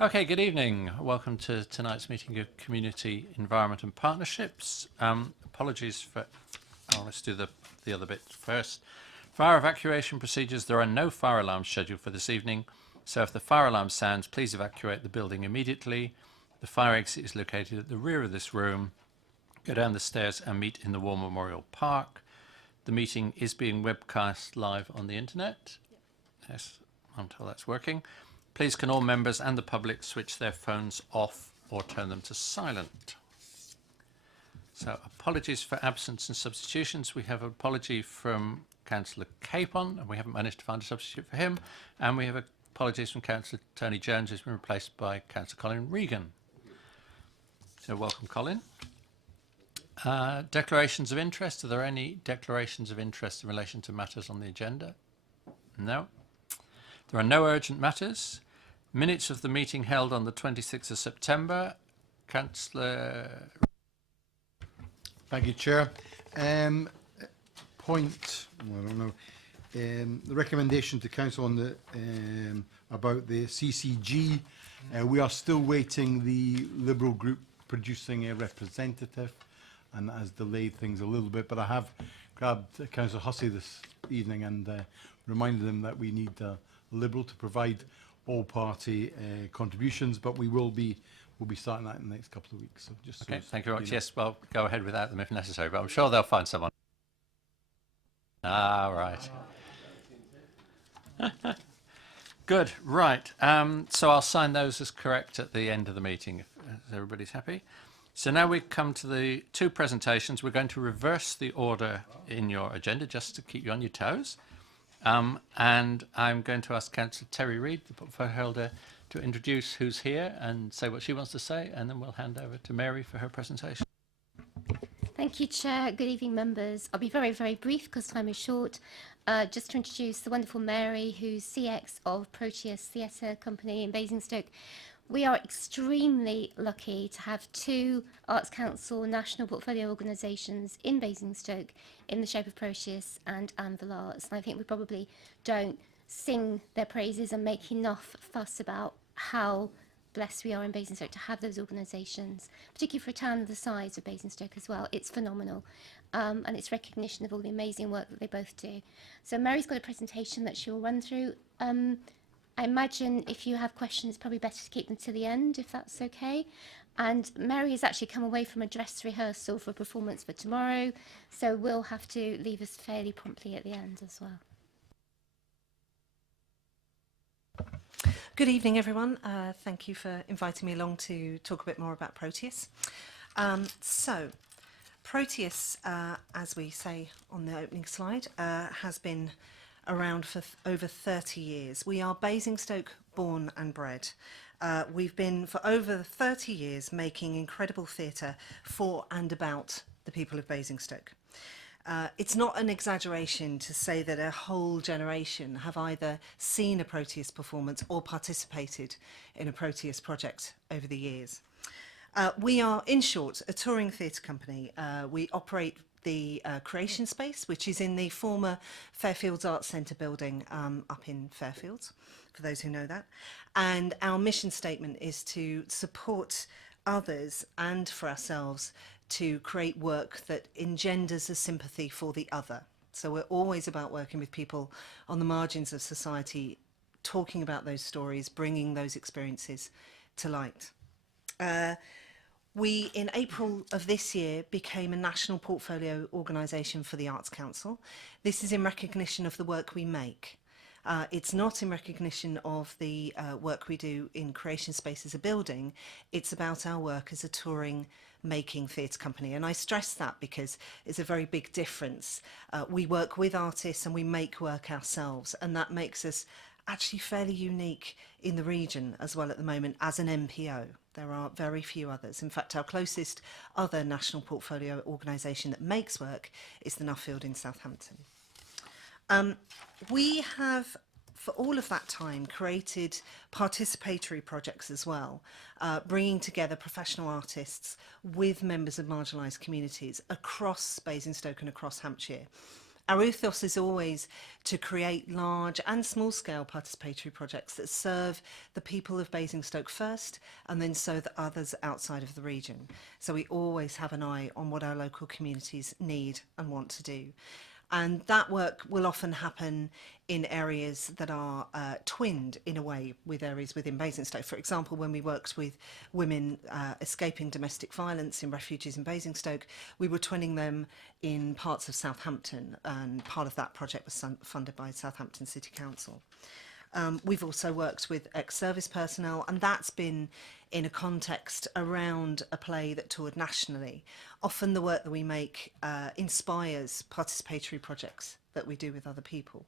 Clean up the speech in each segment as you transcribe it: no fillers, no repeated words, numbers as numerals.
Okay, good evening. Welcome to tonight's meeting of Community Environment and Partnerships. Apologies for, let's do the other bit first. Fire evacuation procedures. There are no fire alarms scheduled for this evening, so if the fire alarm sounds, please evacuate the building immediately. The fire exit is located at the rear of this room. Go down the stairs and meet in the War Memorial Park. The meeting is being webcast live on the internet. Yes, I'm told that's working. Please can all members and the public switch their phones off or turn them to silent. So apologies for absence and substitutions. We have an apology from Councillor Capon, and we haven't managed to find a substitute for him. And we have apologies from Councillor Tony Jones, who's been replaced by Councillor Colin Regan. So welcome, Colin. Declarations of interest. Are there any declarations of interest in relation to matters on the agenda? No. There are no urgent matters. Minutes of the meeting held on the 26th of September. Councillor. Thank you, Chair. I don't know, the recommendation to Council on the about the CCG. We are still waiting the Liberal group producing a representative, and that has delayed things a little bit. But I have grabbed Councillor Hussey this evening and reminded them that we need Liberal to provide all-party contributions, but we'll be starting that in the next couple of weeks. So just Okay, so thank you very much. know. Yes, well, go ahead without them if necessary, but I'm sure they'll find someone. Ah, right. Good, right. So I'll sign those as correct at the end of the meeting, if everybody's happy. So now we come to the two presentations. We're going to reverse the order in your agenda just to keep you on your toes. And I'm going to ask Councillor Terry Reid, the portfolio holder, to introduce who's here and say what she wants to say, and then we'll hand over to Mary for her presentation. Thank you, Chair. Good evening, members. I'll be very, very brief because time is short. Just to introduce the wonderful Mary, who's CX of Proteus Theatre Company in Basingstoke. We are extremely lucky to have two Arts Council national portfolio organisations in Basingstoke in the shape of Proteus and Anvil Arts. And I think we probably don't sing their praises and make enough fuss about how blessed we are in Basingstoke to have those organisations, particularly for a town the size of Basingstoke as well. It's phenomenal. And it's recognition of all the amazing work that they both do. So Mary's got a presentation that she'll run through. I imagine if you have questions, it's probably better to keep them to the end, if that's okay. And Mary has actually come away from a dress rehearsal for a performance for tomorrow, so we'll have to leave us fairly promptly at the end as well. Good evening, everyone. Thank you for inviting me along to talk a bit more about Proteus. So, Proteus, as we say on the opening slide, has been around for over 30 years. We are Basingstoke born and bred. We've been for over 30 years making incredible theatre for and about the people of Basingstoke. It's not an exaggeration to say that a whole generation have either seen a Proteus performance or participated in a Proteus project over the years. We are, in short, a touring theatre company. We operate the Creation Space, which is in the former Fairfields Arts Centre building up in Fairfields, for those who know that. And our mission statement is to support others and for ourselves to create work that engenders a sympathy for the other. So we're always about working with people on the margins of society, talking about those stories, bringing those experiences to light. We, in April of this year, became a national portfolio organisation for the Arts Council. This is in recognition of the work we make. It's not in recognition of the work we do in Creation Space as a building. It's about our work as a touring making theatre company. And I stress that because it's a very big difference. We work with artists and we make work ourselves, and that makes us actually fairly unique in the region as well at the moment as an NPO. There are very few others. In fact, our closest other national portfolio organisation that makes work is the Nuffield in Southampton. We have, for all of that time, created participatory projects as well, bringing together professional artists with members of marginalised communities across Basingstoke and across Hampshire. Our ethos is always to create large and small-scale participatory projects that serve the people of Basingstoke first, and then so the others outside of the region. So we always have an eye on what our local communities need and want to do. And that work will often happen in areas that are twinned in a way with areas within Basingstoke. For example, when we worked with women escaping domestic violence in refuges in Basingstoke, we were twinning them in parts of Southampton, and part of that project was funded by Southampton City Council. We've also worked with ex-service personnel, and that's been in a context around a play that toured nationally. Often the work that we make inspires participatory projects that we do with other people.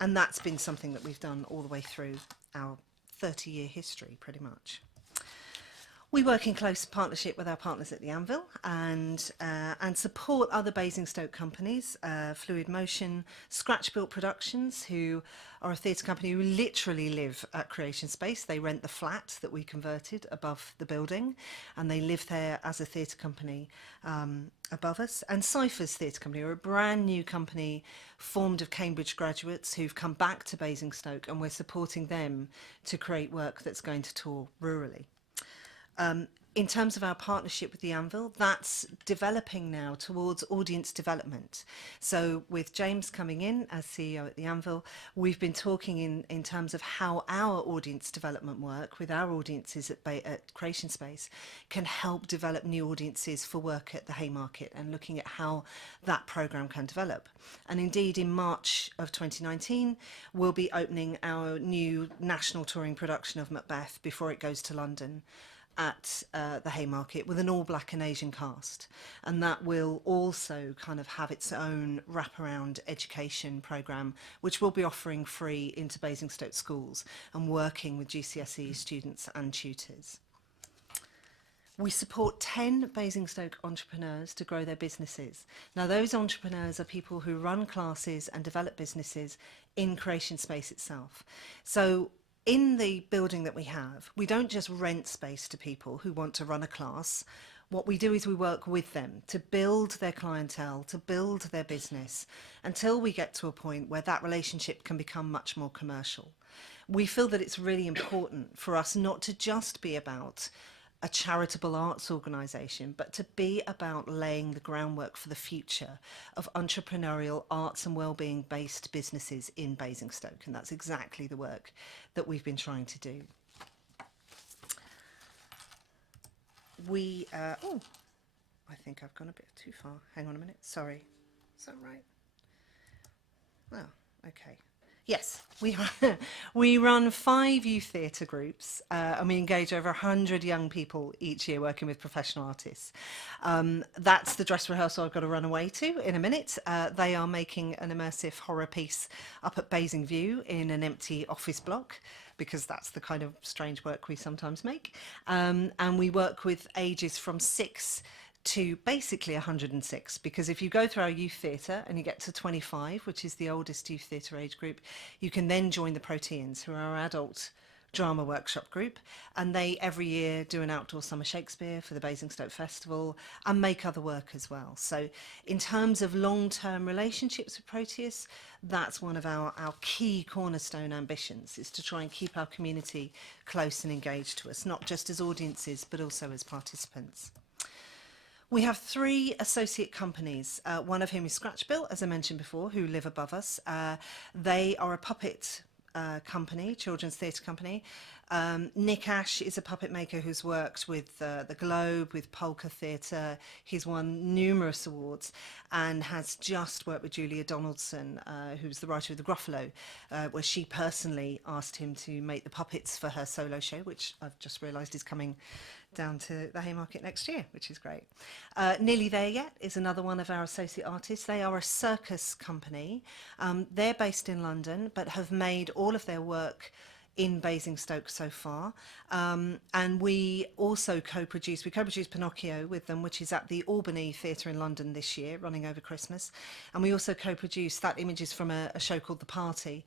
And that's been something that we've done all the way through our 30-year history, pretty much. We work in close partnership with our partners at the Anvil and support other Basingstoke companies, Fluid Motion, Scratch Built Productions, who are a theatre company who literally live at Creation Space. They rent the flat that we converted above the building, and they live there as a theatre company above us. And Cypher's Theatre Company are a brand new company formed of Cambridge graduates who've come back to Basingstoke, and we're supporting them to create work that's going to tour rurally. In terms of our partnership with the Anvil, that's developing now towards audience development. So with James coming in as CEO at the Anvil, we've been talking in terms of how our audience development work with our audiences at Creation Space can help develop new audiences for work at the Haymarket, and looking at how that programme can develop. And indeed, in March of 2019, we'll be opening our new national touring production of Macbeth before it goes to London at the Haymarket with an all-black and Asian cast, and that will also kind of have its own wraparound education programme, which we'll be offering free into Basingstoke schools and working with GCSE students and tutors. We support 10 Basingstoke entrepreneurs to grow their businesses. Now, those entrepreneurs are people who run classes and develop businesses in Creation Space itself. So in the building that we have, we don't just rent space to people who want to run a class. What we do is we work with them to build their clientele, to build their business, until we get to a point where that relationship can become much more commercial. We feel that it's really important for us not to just be about a charitable arts organisation, but to be about laying the groundwork for the future of entrepreneurial arts and wellbeing based businesses in Basingstoke, and that's exactly the work that we've been trying to do. Oh, I think I've gone a bit too far. Hang on a minute, sorry. Is that right? Oh, okay. Yes, we run 5 youth theatre groups, and we engage over 100 young people each year working with professional artists. That's the dress rehearsal I've got to run away to in a minute. They are making an immersive horror piece up at Basing View in an empty office block, because that's the kind of strange work we sometimes make. And we work with ages from 6 to basically 106, because if you go through our youth theatre and you get to 25, which is the oldest youth theatre age group, you can then join the Proteans, who are our adult drama workshop group, and they every year do an outdoor summer Shakespeare for the Basingstoke Festival and make other work as well. So in terms of long-term relationships with Proteus, that's one of our key cornerstone ambitions, is to try and keep our community close and engaged to us, not just as audiences but also as participants. We have 3 associate companies, one of whom is Scratch Built, as I mentioned before, who live above us. They are a puppet company, children's theatre company. Nick Ash is a puppet maker who's worked with the Globe, with Polka Theatre. He's won numerous awards and has just worked with Julia Donaldson, who's the writer of The Gruffalo, where she personally asked him to make the puppets for her solo show, which I've just realised is coming down to the Haymarket next year, which is great. Nearly There Yet is another one of our associate artists. They are a circus company. They're based in London, but have made all of their work in Basingstoke so far. And we also co-produce Pinocchio with them, which is at the Albany Theatre in London this year, running over Christmas. And we also co-produce, that image is from a show called The Party,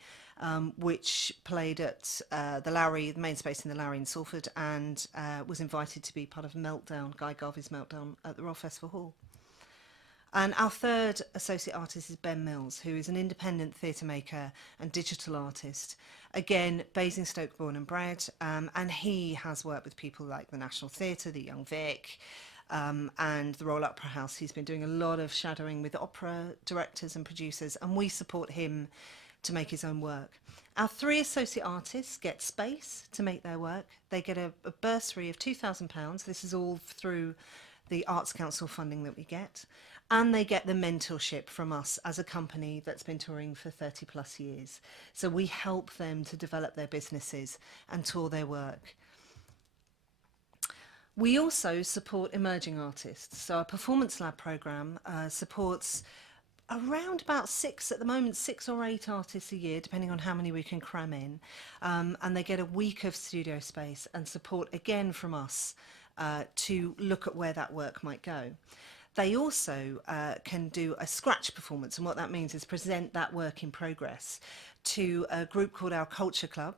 which played at the Lowry, the main space in the Lowry in Salford, and was invited to be part of Meltdown, Guy Garvey's Meltdown, at the Royal Festival Hall. And our third associate artist is Ben Mills, who is an independent theatre maker and digital artist. Again, Basingstoke born and bred, and he has worked with people like the National Theatre, the Young Vic, and the Royal Opera House. He's been doing a lot of shadowing with opera directors and producers, and we support him to make his own work. Our 3 associate artists get space to make their work. They get a bursary of £2,000. This is all through the Arts Council funding that we get. And they get the mentorship from us as a company that's been touring for 30 plus years. So we help them to develop their businesses and tour their work. We also support emerging artists. So our Performance Lab programme supports around about 6 or 8 artists a year, depending on how many we can cram in. And they get a week of studio space and support again from us to look at where that work might go. They also can do a scratch performance, and what that means is present that work in progress to a group called our Culture Club.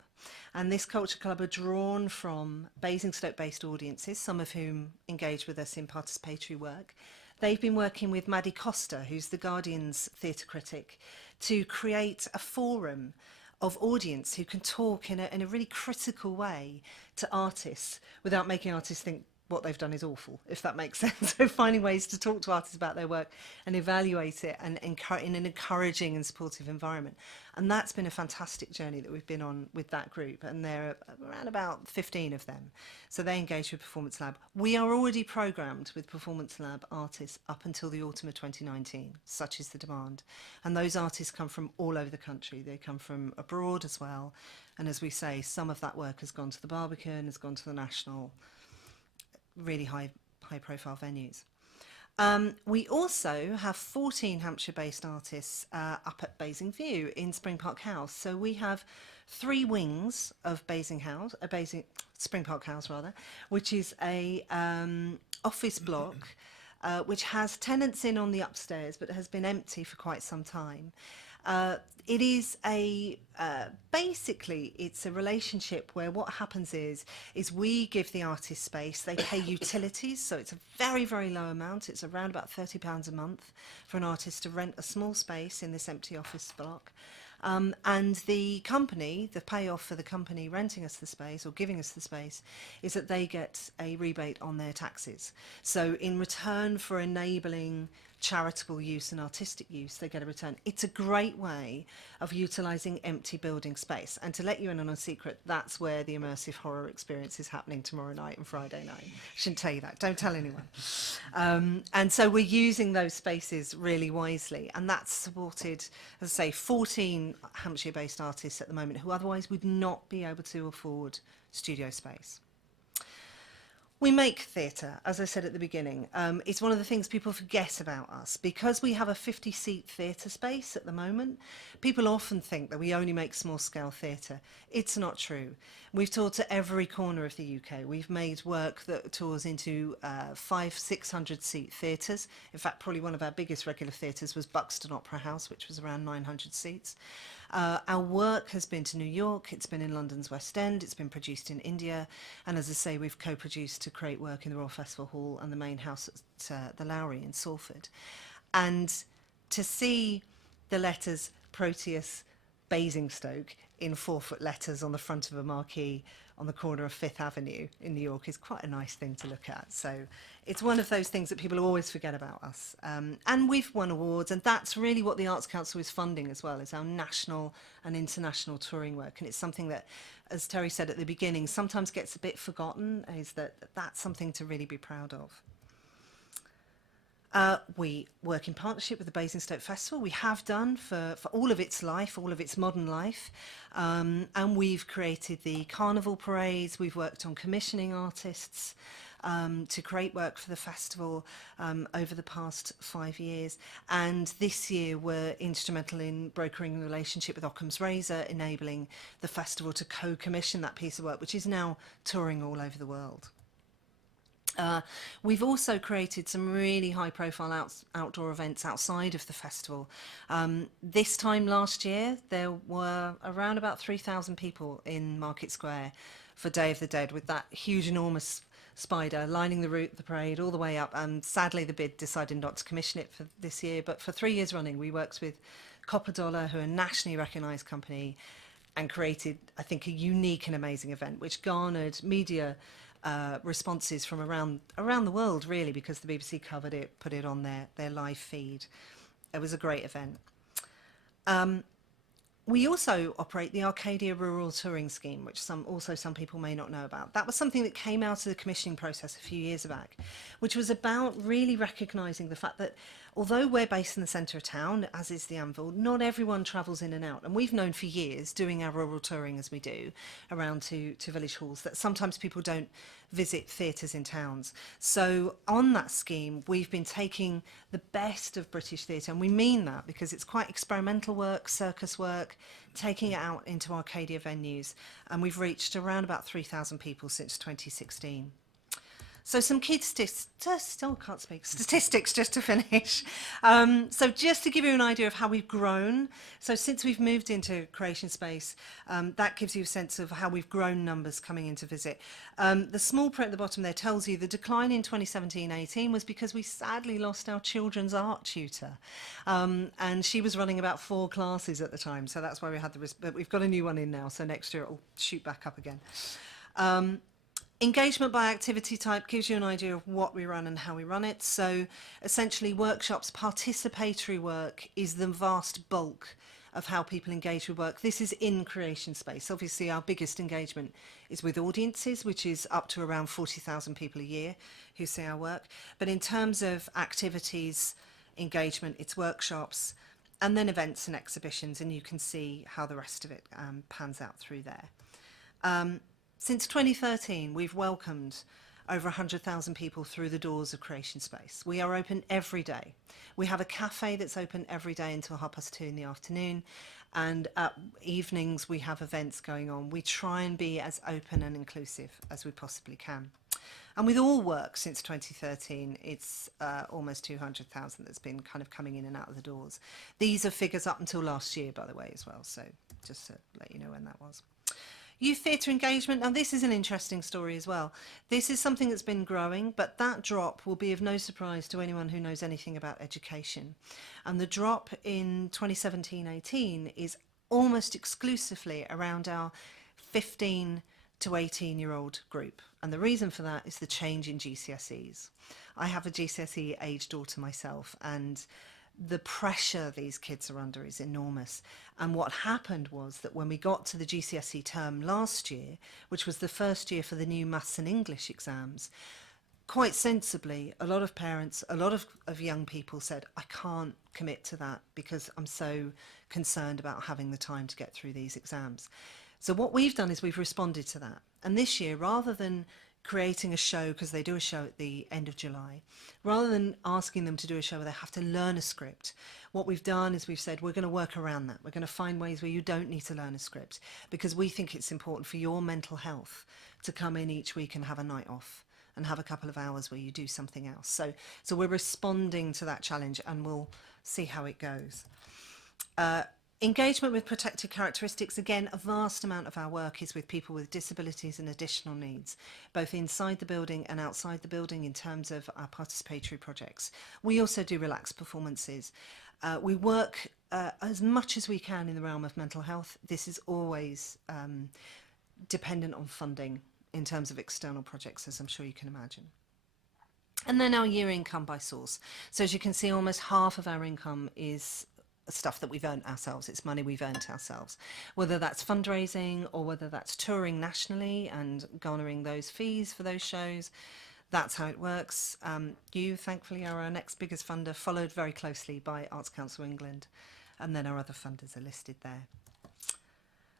And this Culture Club are drawn from Basingstoke-based audiences, some of whom engage with us in participatory work. They've been working with Maddie Costa, who's the Guardian's theatre critic, to create a forum of audience who can talk in a really critical way to artists without making artists think what they've done is awful, if that makes sense. So finding ways to talk to artists about their work and evaluate it and in an encouraging and supportive environment. And that's been a fantastic journey that we've been on with that group, and there are around about 15 of them. So they engage with Performance Lab. We are already programmed with Performance Lab artists up until the autumn of 2019, such is the demand. And those artists come from all over the country. They come from abroad as well. And as we say, some of that work has gone to the Barbican, has gone to the National, really high profile venues. We also have 14 Hampshire-based artists up at Basing View in Spring Park House. So we have 3 wings of Spring Park House rather, which is a office block which has tenants in on the upstairs but has been empty for quite some time. It is basically it's a relationship where what happens is we give the artist space, they pay utilities, so it's a very, very low amount. It's around about £30 a month for an artist to rent a small space in this empty office block. And the company, the payoff for the company renting us the space or giving us the space is that they get a rebate on their taxes. So in return for enabling charitable use and artistic use, they get a return. It's a great way of utilising empty building space. And to let you in on a secret, that's where the immersive horror experience is happening tomorrow night and Friday night. Shouldn't tell you that, don't tell anyone. And so we're using those spaces really wisely, and that's supported, as I say, 14 Hampshire-based artists at the moment who otherwise would not be able to afford studio space. We make theatre, as I said at the beginning. It's one of the things people forget about us. Because we have a 50-seat theatre space at the moment, people often think that we only make small-scale theatre. It's not true. We've toured to every corner of the UK. We've made work that tours into 500-600-seat theatres. In fact, probably one of our biggest regular theatres was Buxton Opera House, which was around 900 seats. Our work has been to New York, it's been in London's West End, it's been produced in India, and as I say, we've co-produced to create work in the Royal Festival Hall and the main house at the Lowry in Salford. And to see the letters Proteus Basingstoke in 4-foot letters on the front of a marquee on the corner of 5th Avenue in New York is quite a nice thing to look at. So it's one of those things that people always forget about us. And we've won awards, and that's really what the Arts Council is funding as well, is our national and international touring work. And it's something that, as Terry said at the beginning, sometimes gets a bit forgotten, is that that's something to really be proud of. We work in partnership with the Basingstoke Festival. We have done for all of its life, all of its modern life. And we've created the carnival parades. We've worked on commissioning artists to create work for the festival over the past 5 years. And this year we're instrumental in brokering a relationship with Occam's Razor, enabling the festival to co-commission that piece of work, which is now touring all over the world. We've also created some really high-profile outdoor events outside of the festival. This time last year, there were around about 3,000 people in Market Square for Day of the Dead, with that huge, enormous spider lining the route of the parade all the way up. And sadly, the bid decided not to commission it for this year, but for 3 years running, we worked with Copper Dollar, who are a nationally recognised company, and created, I think, a unique and amazing event, which garnered media responses from around the world, really, because the BBC covered it, put it on their live feed. It was a great event. We also operate the Arcadia Rural Touring Scheme, which some people may not know about. That was something that came out of the commissioning process a few years back, which was about really recognising the fact that although we're based in the centre of town, as is the Anvil, not everyone travels in and out. And we've known for years, doing our rural touring as we do, around to village halls, that sometimes people don't visit theatres in towns. So on that scheme, we've been taking the best of British theatre, and we mean that because it's quite experimental work, circus work, taking it out into Arcadia venues, and we've reached around about 3,000 people since 2016. So some key statistics just to finish. So just to give you an idea of how we've grown. So since we've moved into Creation Space, that gives you a sense of how we've grown numbers coming in to visit. The small print at the bottom there tells you the decline in 2017-18 was because we sadly lost our children's art tutor. And she was running about 4 classes at the time. So that's why we had the risk. But we've got a new one in now. So next year it will shoot back up again. Engagement by activity type gives you an idea of what we run and how we run it. So essentially workshops, participatory work is the vast bulk of how people engage with work. This is in Creation Space. Obviously our biggest engagement is with audiences, which is up to around 40,000 people a year who see our work. But in terms of activities, engagement, it's workshops, and then events and exhibitions, and you can see how the rest of it pans out through there. Since 2013, we've welcomed over 100,000 people through the doors of Creation Space. We are open every day. We have a cafe that's open every day until 2:30 in the afternoon, and at evenings we have events going on. We try and be as open and inclusive as we possibly can. And with all work since 2013, it's almost 200,000 that's been kind of coming in and out of the doors. These are figures up until last year, by the way, as well, so just to let you know when that was. Youth theatre engagement, now this is an interesting story as well. This is something that's been growing, but that drop will be of no surprise to anyone who knows anything about education. And the drop in 2017-18 is almost exclusively around our 15 to 18-year-old group. And the reason for that is the change in GCSEs. I have a GCSE age daughter myself, and the pressure these kids are under is enormous. And what happened was that when we got to the GCSE term last year, which was the first year for the new maths and English exams, quite sensibly, a lot of parents, a lot of young people said, I can't commit to that because I'm so concerned about having the time to get through these exams. So what we've done is we've responded to that. And this year, rather than creating a show, because they do a show at the end of July, rather than asking them to do a show where they have to learn a script, what we've done is we've said we're going to work around that. We're going to find ways where you don't need to learn a script, because we think it's important for your mental health to come in each week and have a night off and have a couple of hours where you do something else. So we're responding to that challenge, and we'll see how it goes. Engagement with protected characteristics, again, a vast amount of our work is with people with disabilities and additional needs, both inside the building and outside the building in terms of our participatory projects. We also do relaxed performances. We work as much as we can in the realm of mental health. This is always dependent on funding in terms of external projects, as I'm sure you can imagine. And then our year income by source. So as you can see, almost half of our income is stuff that we've earned ourselves. It's money we've earned ourselves, whether that's fundraising or whether that's touring nationally and garnering those fees for those shows. That's how it works. You, thankfully, are our next biggest funder, followed very closely by Arts Council England, and then our other funders are listed there.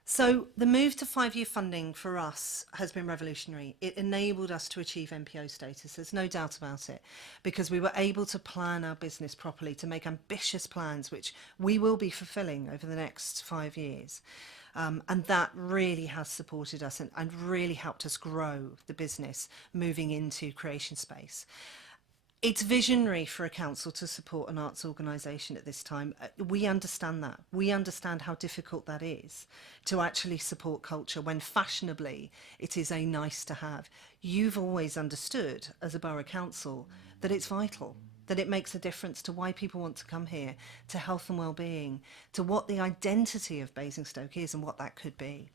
So the move to 5-year funding for us has been revolutionary. It enabled us to achieve MPO status, there's no doubt about it, because we were able to plan our business properly, to make ambitious plans, which we will be fulfilling over the next 5 years. And that really has supported us and really helped us grow the business moving into Creation Space. It's visionary for a council to support an arts organisation at this time. We understand that. We understand how difficult that is to actually support culture when fashionably it is a nice to have. You've always understood as a borough council that it's vital, that it makes a difference to why people want to come here, to health and well-being, to what the identity of Basingstoke is and what that could be.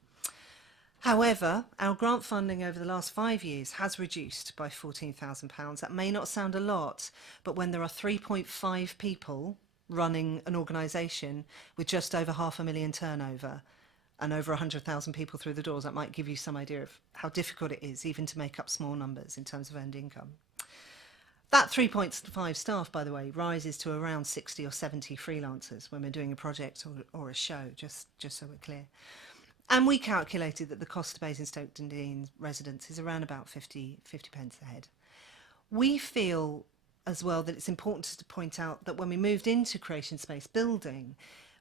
However, our grant funding over the last 5 years has reduced by £14,000. That may not sound a lot, but when there are 3.5 people running an organisation with just over £500,000 turnover and over 100,000 people through the doors, that might give you some idea of how difficult it is even to make up small numbers in terms of earned income. That 3.5 staff, by the way, rises to around 60 or 70 freelancers when we're doing a project or a show, just so we're clear. And we calculated that the cost of Basingstoke residents is around about 50 pence a head. We feel as well that it's important to point out that when we moved into Creation Space Building,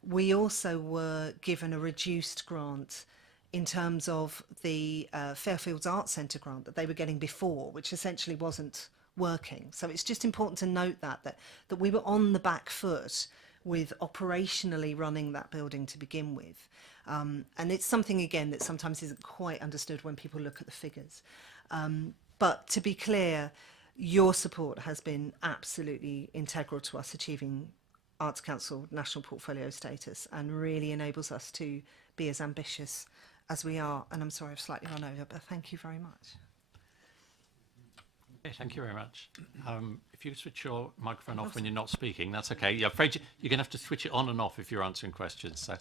we also were given a reduced grant in terms of the Fairfields Arts Centre grant that they were getting before, which essentially wasn't working. So it's just important to note that we were on the back foot with operationally running that building to begin with. And it's something, again, that sometimes isn't quite understood when people look at the figures. But to be clear, your support has been absolutely integral to us achieving Arts Council national portfolio status and really enables us to be as ambitious as we are. And I'm sorry I've slightly run over, but thank you very much. Okay, thank you very much. If you switch your microphone off when you're not speaking, that's okay. You're afraid you're going to have to switch it on and off if you're answering questions. So,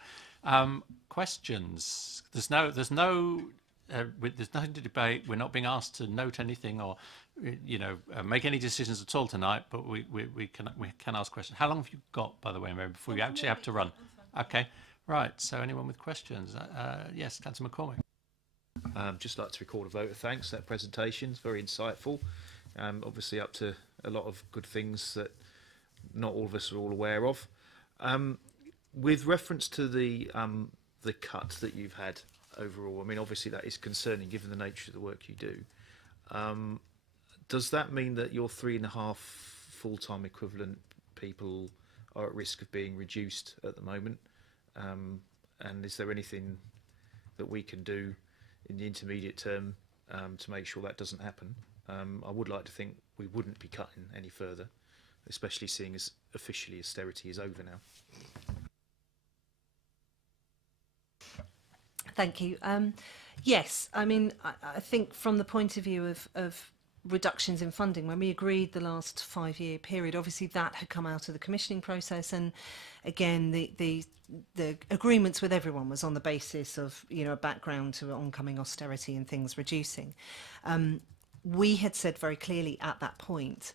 questions. There's nothing to debate. We're not being asked to note anything or, make any decisions at all tonight. But we can ask questions. How long have you got, by the way, Mary, before you actually have to run? Okay, right. So, anyone with questions? Yes, Councillor McCormick. Just like to record a vote of thanks. That presentation is very insightful. Obviously up to a lot of good things that not all of us are all aware of. With reference to the cut that you've had overall, I mean, obviously that is concerning given the nature of the work you do. Does that mean that your 3.5 full-time equivalent people are at risk of being reduced at the moment? And is there anything that we can do in the intermediate term to make sure that doesn't happen? I would like to think we wouldn't be cutting any further, especially seeing as officially austerity is over now. Thank you. Yes, I mean, I think from the point of view of reductions in funding, when we agreed the last 5-year period, obviously that had come out of the commissioning process, and again the agreements with everyone was on the basis of a background to oncoming austerity and things reducing. We had said very clearly at that point,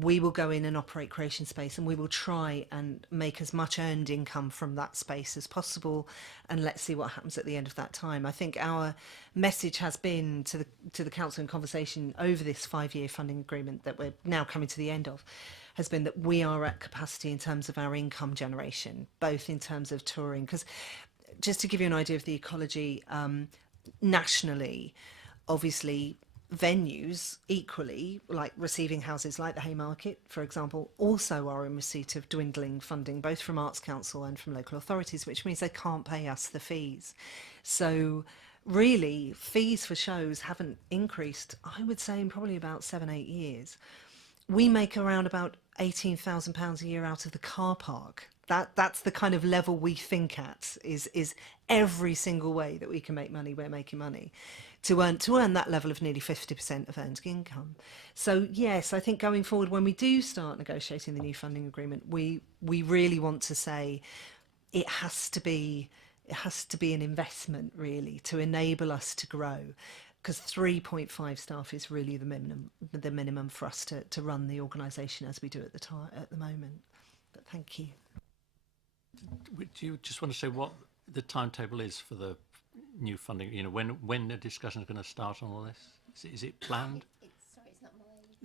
we will go in and operate Creation Space and we will try and make as much earned income from that space as possible, and let's see what happens at the end of that time. I think our message has been to the council in conversation over this 5-year funding agreement that we're now coming to the end of, has been that we are at capacity in terms of our income generation, both in terms of touring, because just to give you an idea of the ecology, nationally, obviously venues equally, like receiving houses like the Haymarket, for example, also are in receipt of dwindling funding, both from Arts Council and from local authorities, which means they can't pay us the fees. So really, fees for shows haven't increased, I would say, in probably about 7-8 years. We make around about £18,000 a year out of the car park. That's the kind of level we think at, is every single way that we can make money, we're making money to earn that level of nearly 50% of earned income. So yes, I think going forward, when we do start negotiating the new funding agreement, we really want to say it has to be an investment really to enable us to grow, because 3.5 staff is really the minimum for us to run the organisation as we do at the moment. But thank you. Do you just want to say what the timetable is for the new funding? When the discussion is going to start on all this? Is it planned? Sorry, it's not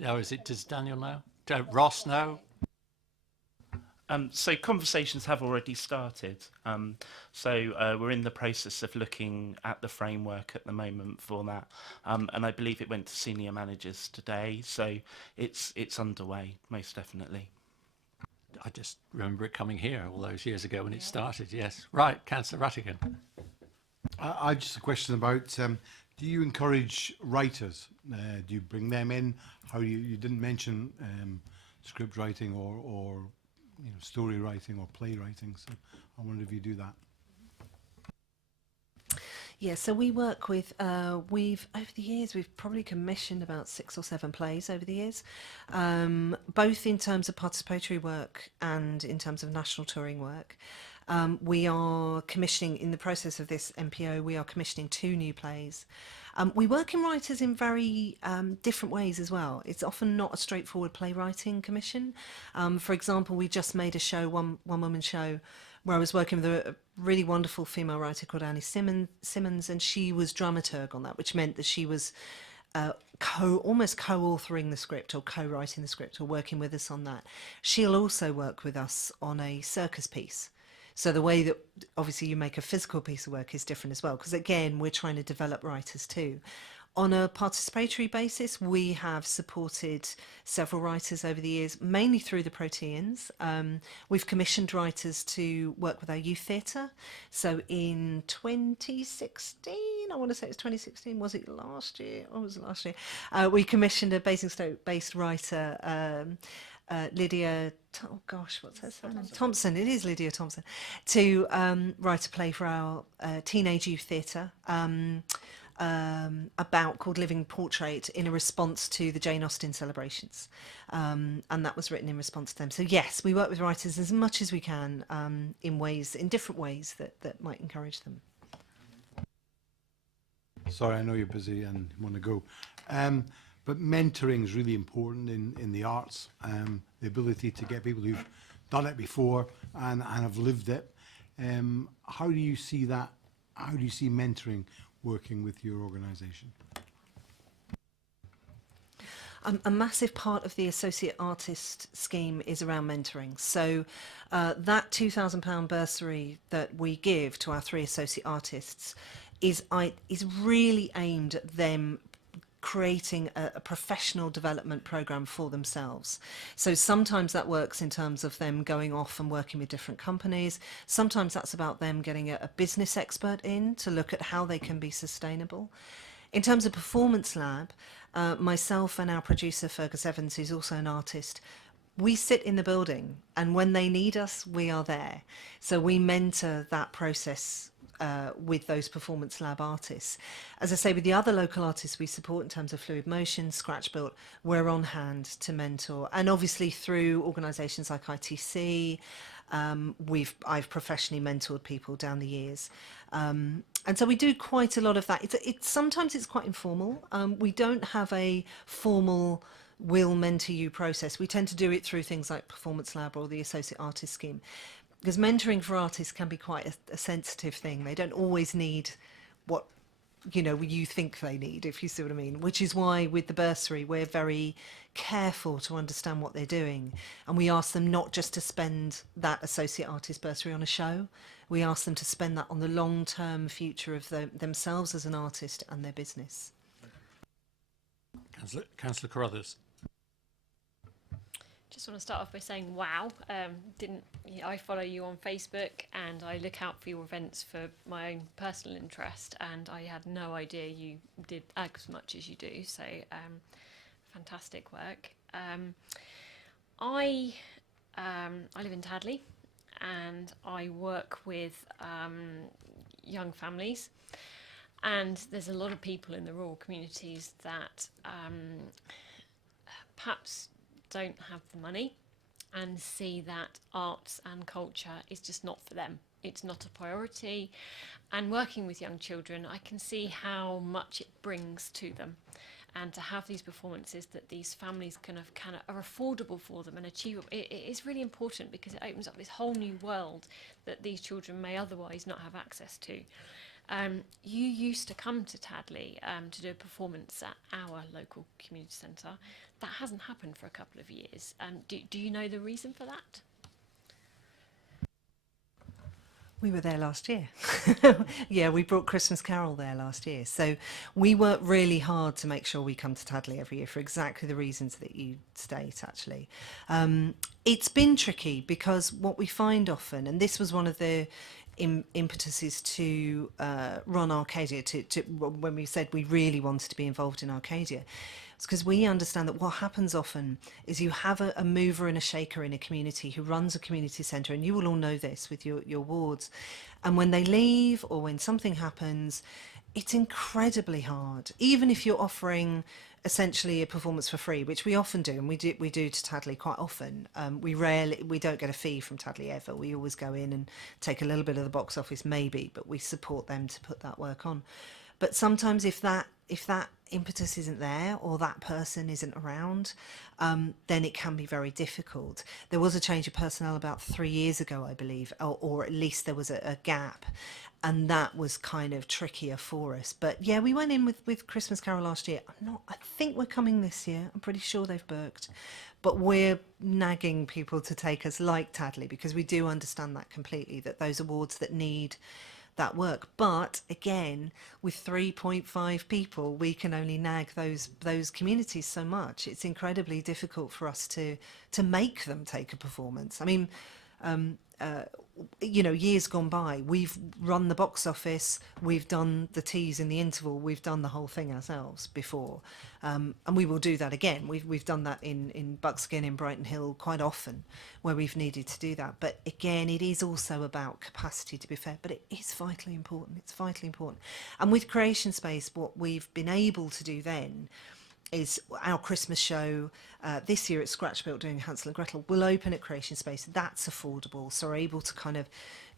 mine. Is it? Does Daniel know? Ross know? So conversations have already started. We're in the process of looking at the framework at the moment for that, and I believe it went to senior managers today. So it's underway, most definitely. I just remember it coming here all those years ago when it started. Yes, right, Councillor Rattigan. I just a question about, do you encourage writers? Do you bring them in? How you didn't mention script writing or story writing or playwriting, so I wonder if you do that. Yeah, so we work with, we've, over the years, we've probably commissioned about 6 or 7 plays over the years, both in terms of participatory work and in terms of national touring work. We are commissioning, in the process of this MPO, we are commissioning 2 new plays. We work in writers in very different ways as well. It's often not a straightforward playwriting commission. For example, we just made a show, one woman show, where I was working with a really wonderful female writer called Annie Simmons, and she was dramaturg on that, which meant that she was almost co-authoring the script or co-writing the script or working with us on that. She'll also work with us on a circus piece. So the way that obviously you make a physical piece of work is different as well, because again, we're trying to develop writers too. On a participatory basis, we have supported several writers over the years, mainly through the Proteans. We've commissioned writers to work with our youth theatre. So in 2016, I want to say it was 2016, was it last year? Or was it last year? We commissioned a Basingstoke-based writer, Lydia, oh gosh, what's her surname? Thompson, it is Lydia Thompson, to write a play for our teenage youth theatre. Called Living Portrait, in a response to the Jane Austen celebrations, and that was written in response to them. So yes, we work with writers as much as we can in different ways that might encourage them. Sorry, I know you're busy and want to go, but mentoring is really important in the arts. The ability to get people who've done it before and have lived it. How do you see that? How do you see mentoring working with your organisation? A massive part of the Associate Artist scheme is around mentoring. So that £2,000 bursary that we give to our 3 Associate Artists is really aimed at them creating a professional development program for themselves. So sometimes that works in terms of them going off and working with different companies. Sometimes that's about them getting a business expert in to look at how they can be sustainable. In terms of Performance Lab, myself and our producer Fergus Evans, who's also an artist, we sit in the building, and when they need us, we are there. So we mentor that process with those Performance Lab artists. As I say, with the other local artists we support in terms of Fluid Motion, Scratch Built, we're on hand to mentor. And obviously through organisations like ITC, I've professionally mentored people down the years. And so we do quite a lot of that. Sometimes it's quite informal. We don't have a formal will mentor you process. We tend to do it through things like Performance Lab or the Associate Artist Scheme. Because mentoring for artists can be quite a sensitive thing. They don't always need what you think they need, if you see what I mean. Which is why with the bursary we're very careful to understand what they're doing, and we ask them not just to spend that Associate Artist bursary on a show. We ask them to spend that on the long-term future of themselves as an artist and their business. Councillor Carruthers. Just want to start off by saying, wow, I follow you on Facebook and I look out for your events for my own personal interest, and I had no idea you did as much as you do, so fantastic work. I live in Tadley and I work with young families, and there's a lot of people in the rural communities that perhaps don't have the money and see that arts and culture is just not for them. It's not a priority. And working with young children, I can see how much it brings to them. And to have these performances that these families are affordable for them and achievable, it is really important, because it opens up this whole new world that these children may otherwise not have access to. You used to come to Tadley to do a performance at our local community centre. That hasn't happened for a couple of years. Do you know the reason for that? We were there last year. Yeah, we brought Christmas Carol there last year. So we work really hard to make sure we come to Tadley every year for exactly the reasons that you state, actually. It's been tricky because what we find often, and this was one of the impetuses to run Arcadia, when we said we really wanted to be involved in Arcadia, it's because we understand that what happens often is you have a mover and a shaker in a community who runs a community centre, and you will all know this with your wards. And when they leave or when something happens, it's incredibly hard. Even if you're offering essentially a performance for free, which we often do, and we do to Tadley quite often. We don't get a fee from Tadley ever. We always go in and take a little bit of the box office maybe, but we support them to put that work on. But sometimes if that impetus isn't there or that person isn't around, then it can be very difficult. There was a change of personnel about 3 years ago, I believe, or at least there was a gap, and that was kind of trickier for us. But yeah, we went in with Christmas Carol last year. I think we're coming this year. I'm pretty sure they've booked. But we're nagging people to take us like Tadley, because we do understand that completely, that those awards that need that work. But again, with 3.5 people, we can only nag those communities so much. It's incredibly difficult for us to make them take a performance. I mean, years gone by, we've run the box office, we've done the teas in the interval, we've done the whole thing ourselves before, and we will do that again. We've done that in Buckskin, in Brighton Hill quite often, where we've needed to do that. But again, it is also about capacity, to be fair, but it is vitally important. It's vitally important. And with Creation Space, what we've been able to do then is our Christmas show this year at Scratch Built doing Hansel and Gretel will open at Creation Space. That's affordable, so we're able to kind of,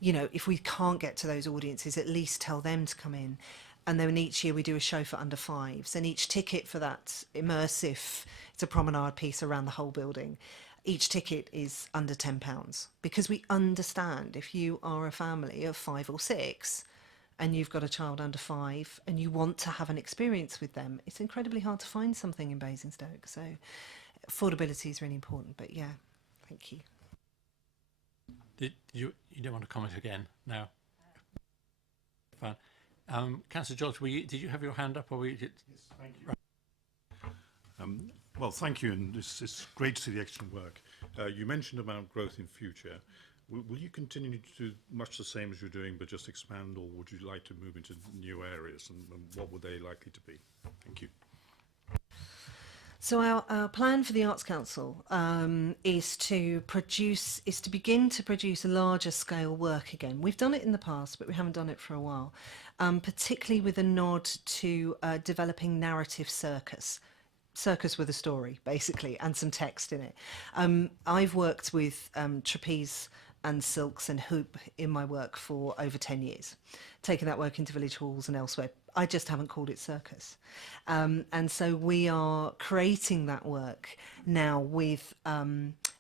if we can't get to those audiences, at least tell them to come in. And then each year we do a show for under fives, and each ticket for that immersive, it's a promenade piece around the whole building, each ticket is under £10, because we understand if you are a family of 5 or 6 and you've got a child under 5 and you want to have an experience with them, it's incredibly hard to find something in Basingstoke. So affordability is really important. But yeah, thank you. You don't want to comment again now? Fine. Councillor George, did you have your hand up, or were you? Yes, thank you. Well, thank you, and it's great to see the excellent work. You mentioned about growth in future. Will you continue to do much the same as you're doing, but just expand, or would you like to move into new areas, and what would they likely to be? Thank you. So our plan for the Arts Council is to begin to produce larger scale work again. We've done it in the past, but we haven't done it for a while, particularly with a nod to developing narrative circus with a story, basically, and some text in it. I've worked with trapeze and silks and hoop in my work for over 10 years, taking that work into village halls and elsewhere. I just haven't called it circus. And so we are creating that work now with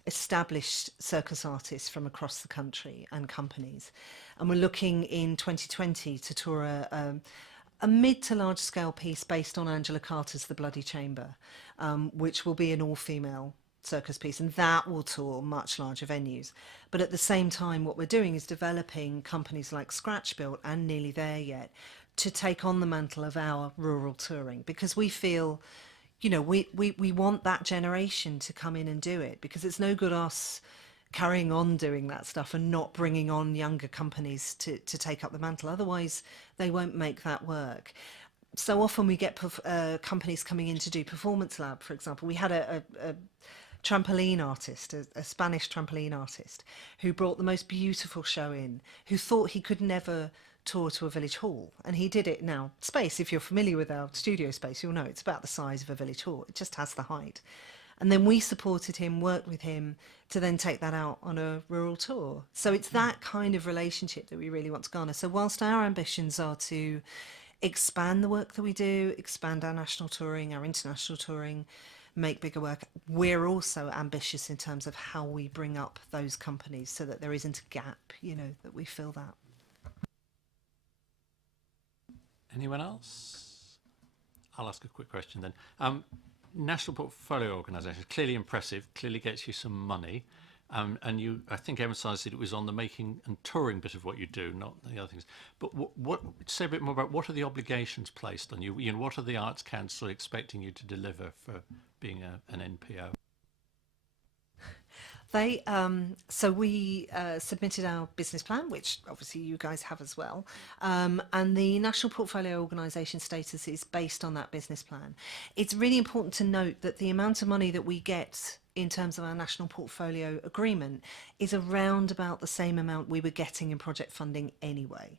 established circus artists from across the country and companies. And we're looking in 2020 to tour a mid to large scale piece based on Angela Carter's The Bloody Chamber, which will be an all-female circus piece, and that will tour much larger venues. But at the same time, what we're doing is developing companies like Scratch Built, and Nearly There Yet, to take on the mantle of our rural touring, because we feel, we want that generation to come in and do it, because it's no good us carrying on doing that stuff and not bringing on younger companies to take up the mantle. Otherwise, they won't make that work. So often we get companies coming in to do Performance Lab, for example. We had a trampoline artist, a Spanish trampoline artist, who brought the most beautiful show in, who thought he could never tour to a village hall. And he did it now. Space, if you're familiar with our studio space, you'll know it's about the size of a village hall. It just has the height. And then we supported him, worked with him to then take that out on a rural tour. So it's that kind of relationship that we really want to garner. So whilst our ambitions are to expand the work that we do, expand our national touring, our international touring, make bigger work, we're also ambitious in terms of how we bring up those companies so that there isn't a gap, that we fill that. Anyone else? I'll ask a quick question then. National Portfolio Organisation, clearly impressive, clearly gets you some money. And you, I think, emphasised that it was on the making and touring bit of what you do, not the other things. But say a bit more about what are the obligations placed on you? You know, what are the Arts Council expecting you to deliver for being an NPO? They so we submitted our business plan, which obviously you guys have as well, and the national portfolio organisation status is based on that business plan. It's really important to note that the amount of money that we get in terms of our national portfolio agreement is around about the same amount we were getting in project funding anyway.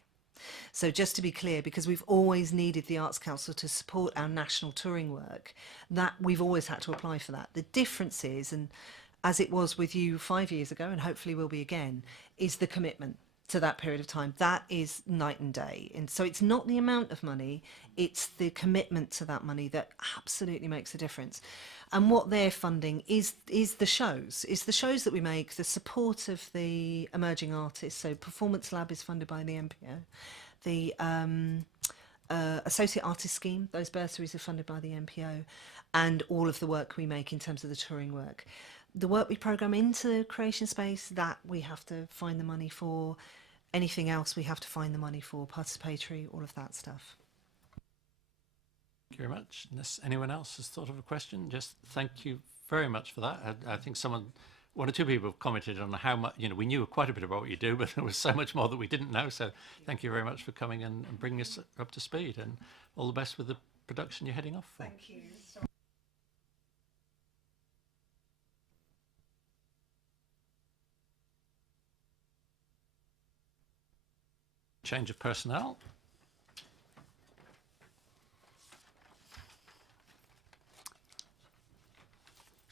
So just to be clear, because we've always needed the Arts Council to support our national touring work, that we've always had to apply for that. The difference is, and as it was with you 5 years ago, and hopefully will be again, is the commitment to that period of time. That is night and day. And so it's not the amount of money, it's the commitment to that money that absolutely makes a difference. And what they're funding is the shows. It's the shows that we make, the support of the emerging artists. So Performance Lab is funded by the MPO. The Associate Artist Scheme, those bursaries are funded by the MPO, and all of the work we make in terms of the touring work. The work we program into creation space, that we have to find the money for. Anything else we have to find the money for, participatory, all of that stuff. Thank you very much. Unless anyone else has thought of a question, just thank you very much for that. I think one or two people have commented on how much, you know, we knew quite a bit about what you do, but there was so much more that we didn't know. So thank you very much for coming and bringing us up to speed, and all the best with the production you're heading off for. Thank you. Change of personnel.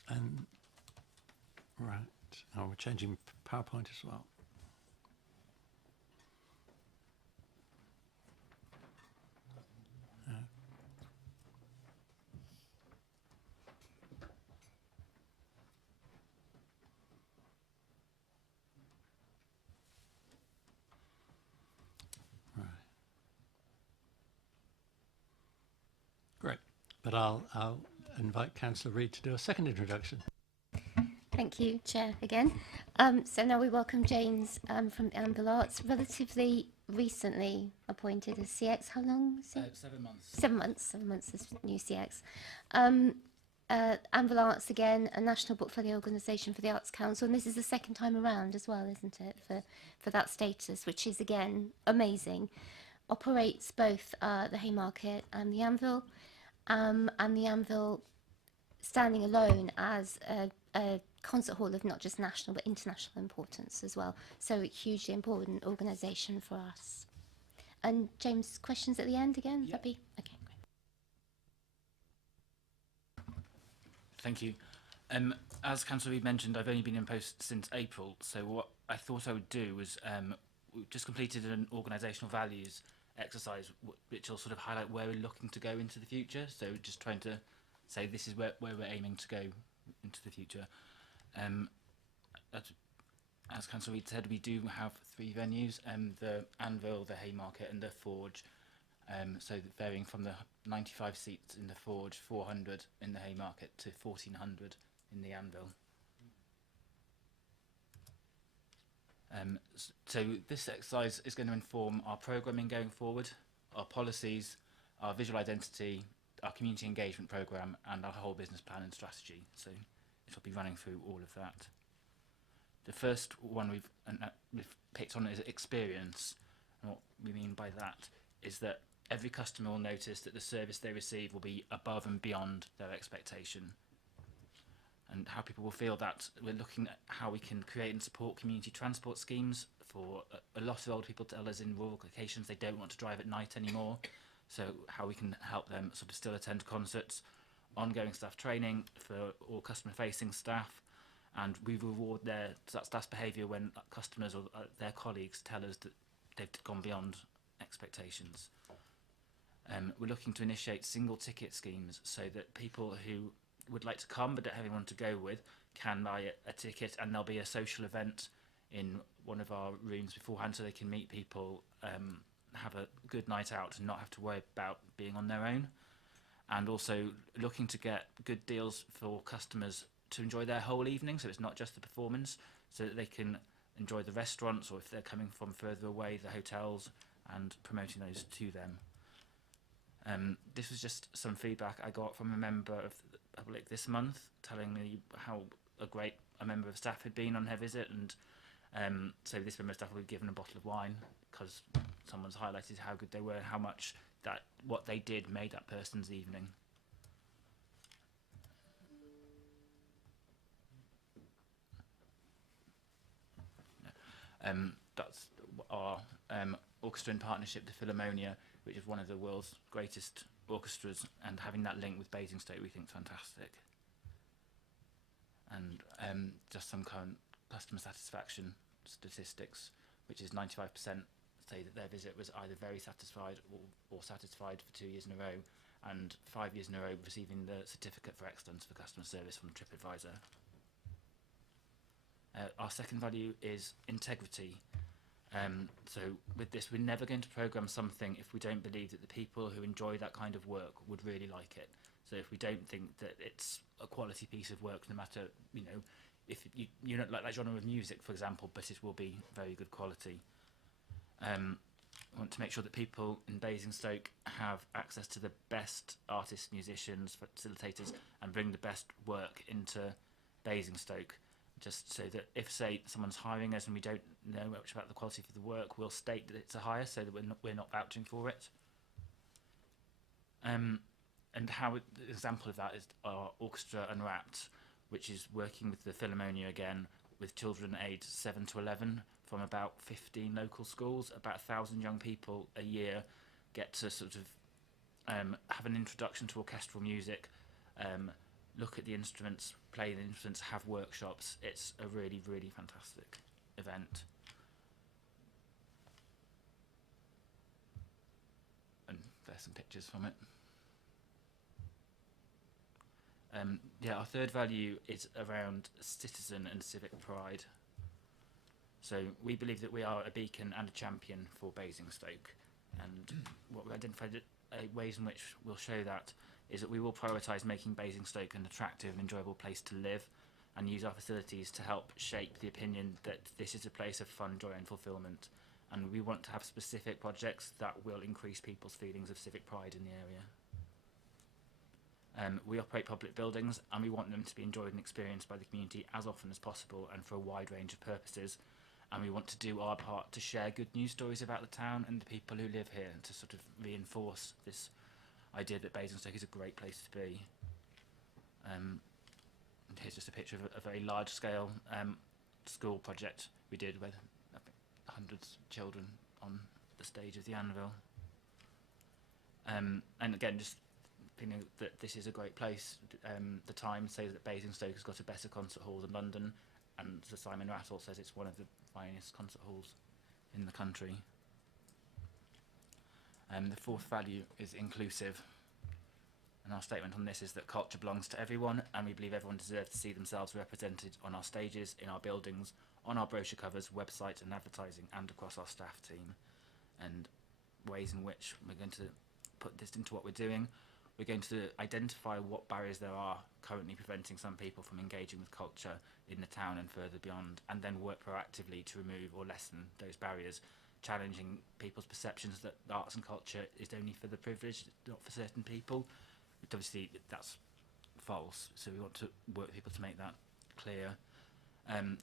And right, oh, we're changing PowerPoint as well. Great, but I'll invite Councillor Reid to do a second introduction. Thank you, Chair, again. So now we welcome James from the Anvil Arts, relatively recently appointed as CX. How long? 7 months. 7 months. 7 months as new CX. Anvil Arts, again, a national portfolio organisation for the Arts Council, and this is the second time around as well, isn't it, for that status, which is, again, amazing. Operates both the Haymarket and the Anvil standing alone as a concert hall of not just national but international importance as well. So a hugely important organisation for us. And James, questions at the end again? Would that be? Okay, great. Thank you. As Councillor Reid mentioned, I've only been in post since April, so what I thought I would do was we've just completed an organisational values exercise which will sort of highlight where we're looking to go into the future. So just trying to say this is where we're aiming to go into the future. As Councillor Reid said, we do have 3 venues, the Anvil, the Haymarket and the Forge. So varying from the 95 seats in the Forge, 400 in the Haymarket to 1400 in the Anvil. So this exercise is going to inform our programming going forward, our policies, our visual identity, our community engagement programme and our whole business plan and strategy. So it'll be running through all of that. The first one we've picked on is experience. And what we mean by that is that every customer will notice that the service they receive will be above and beyond their expectation. And how people will feel that, we're looking at how we can create and support community transport schemes. For a lot of old people tell us in rural locations they don't want to drive at night anymore, so how we can help them sort of still attend concerts, ongoing staff training for all customer facing staff, and we reward their staff's behaviour when customers or their colleagues tell us that they've gone beyond expectations. We're looking to initiate single ticket schemes so that people who would like to come but don't have anyone to go with can buy a ticket, and there'll be a social event in one of our rooms beforehand so they can meet people, have a good night out and not have to worry about being on their own. And also looking to get good deals for customers to enjoy their whole evening, so it's not just the performance. so that they can enjoy the restaurants, or if they're coming from further away, the hotels, and promoting those to them. This was just some feedback I got from a member of the public this month, telling me how great a member of staff had been on her visit, and so this member of staff will be given a bottle of wine because someone's highlighted how good they were, how much that what they did made that person's evening. That's our orchestra in partnership, the Philharmonia, which is one of the world's greatest orchestras, and having that link with Basingstoke we think is fantastic. And just some current customer satisfaction statistics, which is 95% say that their visit was either very satisfied or satisfied for 2 years in a row, and 5 years in a row receiving the certificate for excellence for customer service from TripAdvisor. Our second value is integrity. So with this, we're never going to program something if we don't believe that the people who enjoy that kind of work would really like it. So if we don't think that it's a quality piece of work, no matter, you know, if you don't like that genre of music, for example, but it will be very good quality. I want to make sure that people in Basingstoke have access to the best artists, musicians, facilitators, and bring the best work into Basingstoke. Just so that if, say, someone's hiring us and we don't know much about the quality of the work, we'll state that it's a hire so that we're not vouching for it. And how the example of that is our Orchestra Unwrapped, which is working with the Philharmonia again, with children aged 7 to 11 from about 15 local schools. About 1,000 young people a year get to sort of have an introduction to orchestral music, look at the instruments, play the instruments, have workshops. It's a really, really fantastic event. And there's some pictures from it. Yeah, our third value is around citizen and civic pride. So we believe that we are a beacon and a champion for Basingstoke, and what we identified ways in which we'll show that is that we will prioritise making Basingstoke an attractive and enjoyable place to live, and use our facilities to help shape the opinion that this is a place of fun, joy and fulfilment. And we want to have specific projects that will increase people's feelings of civic pride in the area. We operate public buildings, and we want them to be enjoyed and experienced by the community as often as possible and for a wide range of purposes. And we want to do our part to share good news stories about the town and the people who live here, and to sort of reinforce this idea that Basingstoke is a great place to be. And here's just a picture of a very large-scale school project we did with hundreds of children on the stage of the Anvil. And again, just feeling that this is a great place. The Times says that Basingstoke has got a better concert hall than London, and Sir Simon Rattle says it's one of the finest concert halls in the country. The fourth value is inclusive, and our statement on this is that culture belongs to everyone, and we believe everyone deserves to see themselves represented on our stages, in our buildings, on our brochure covers, website and advertising, and across our staff team. And ways in which we're going to put this into what we're doing: we're going to identify what barriers there are currently preventing some people from engaging with culture in the town and further beyond, and then work proactively to remove or lessen those barriers, challenging people's perceptions that arts and culture is only for the privileged, not for certain people. But obviously that's false, so we want to work with people to make that clear.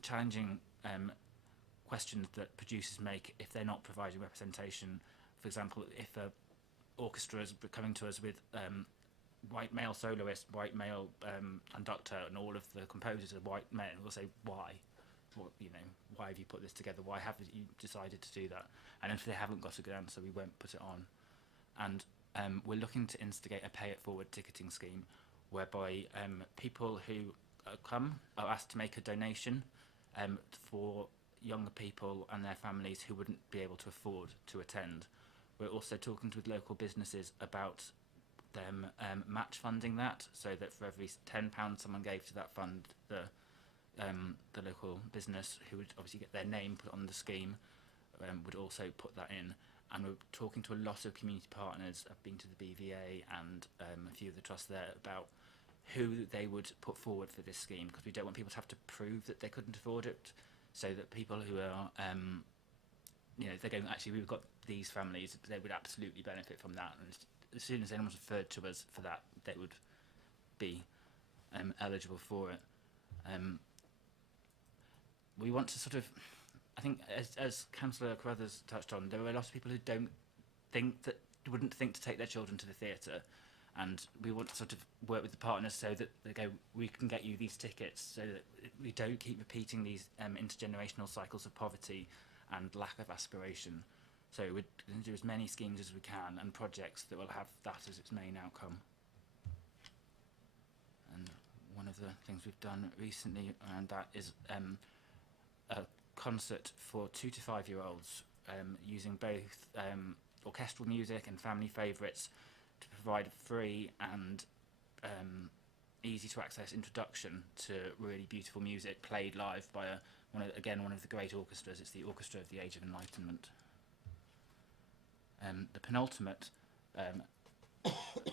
Challenging questions that producers make if they're not providing representation. For example, if a orchestra is coming to us with white male soloist, white male conductor, and all of the composers are white men, we'll say, why? What, you know, why have you put this together? Why haven't you decided to do that? And if they haven't got a good answer, we won't put it on. And we're looking to instigate a pay-it-forward ticketing scheme, whereby people who come are asked to make a donation for younger people and their families who wouldn't be able to afford to attend. We're also talking with local businesses about them match funding that, so that for every £10 someone gave to that fund, the local business, who would obviously get their name put on the scheme, would also put that in. And we're talking to a lot of community partners. I've been to the BVA and a few of the trusts there about who they would put forward for this scheme, because we don't want people to have to prove that they couldn't afford it. so that people who are, they're going, actually, we've got these families, they would absolutely benefit from that. And as soon as anyone's referred to us for that, they would be eligible for it. We want to sort of, I think, as Councillor Carruthers touched on, there are a lot of people who wouldn't think to take their children to the theatre, and we want to sort of work with the partners so that they go, we can get you these tickets, so that we don't keep repeating these intergenerational cycles of poverty and lack of aspiration. So we're going to do as many schemes as we can and projects that will have that as its main outcome. And one of the things we've done recently around that is a concert for 2 to 5 year olds using both orchestral music and family favourites to provide a free and easy to access introduction to really beautiful music played live by one of the great orchestras. It's the Orchestra of the Age of Enlightenment. The penultimate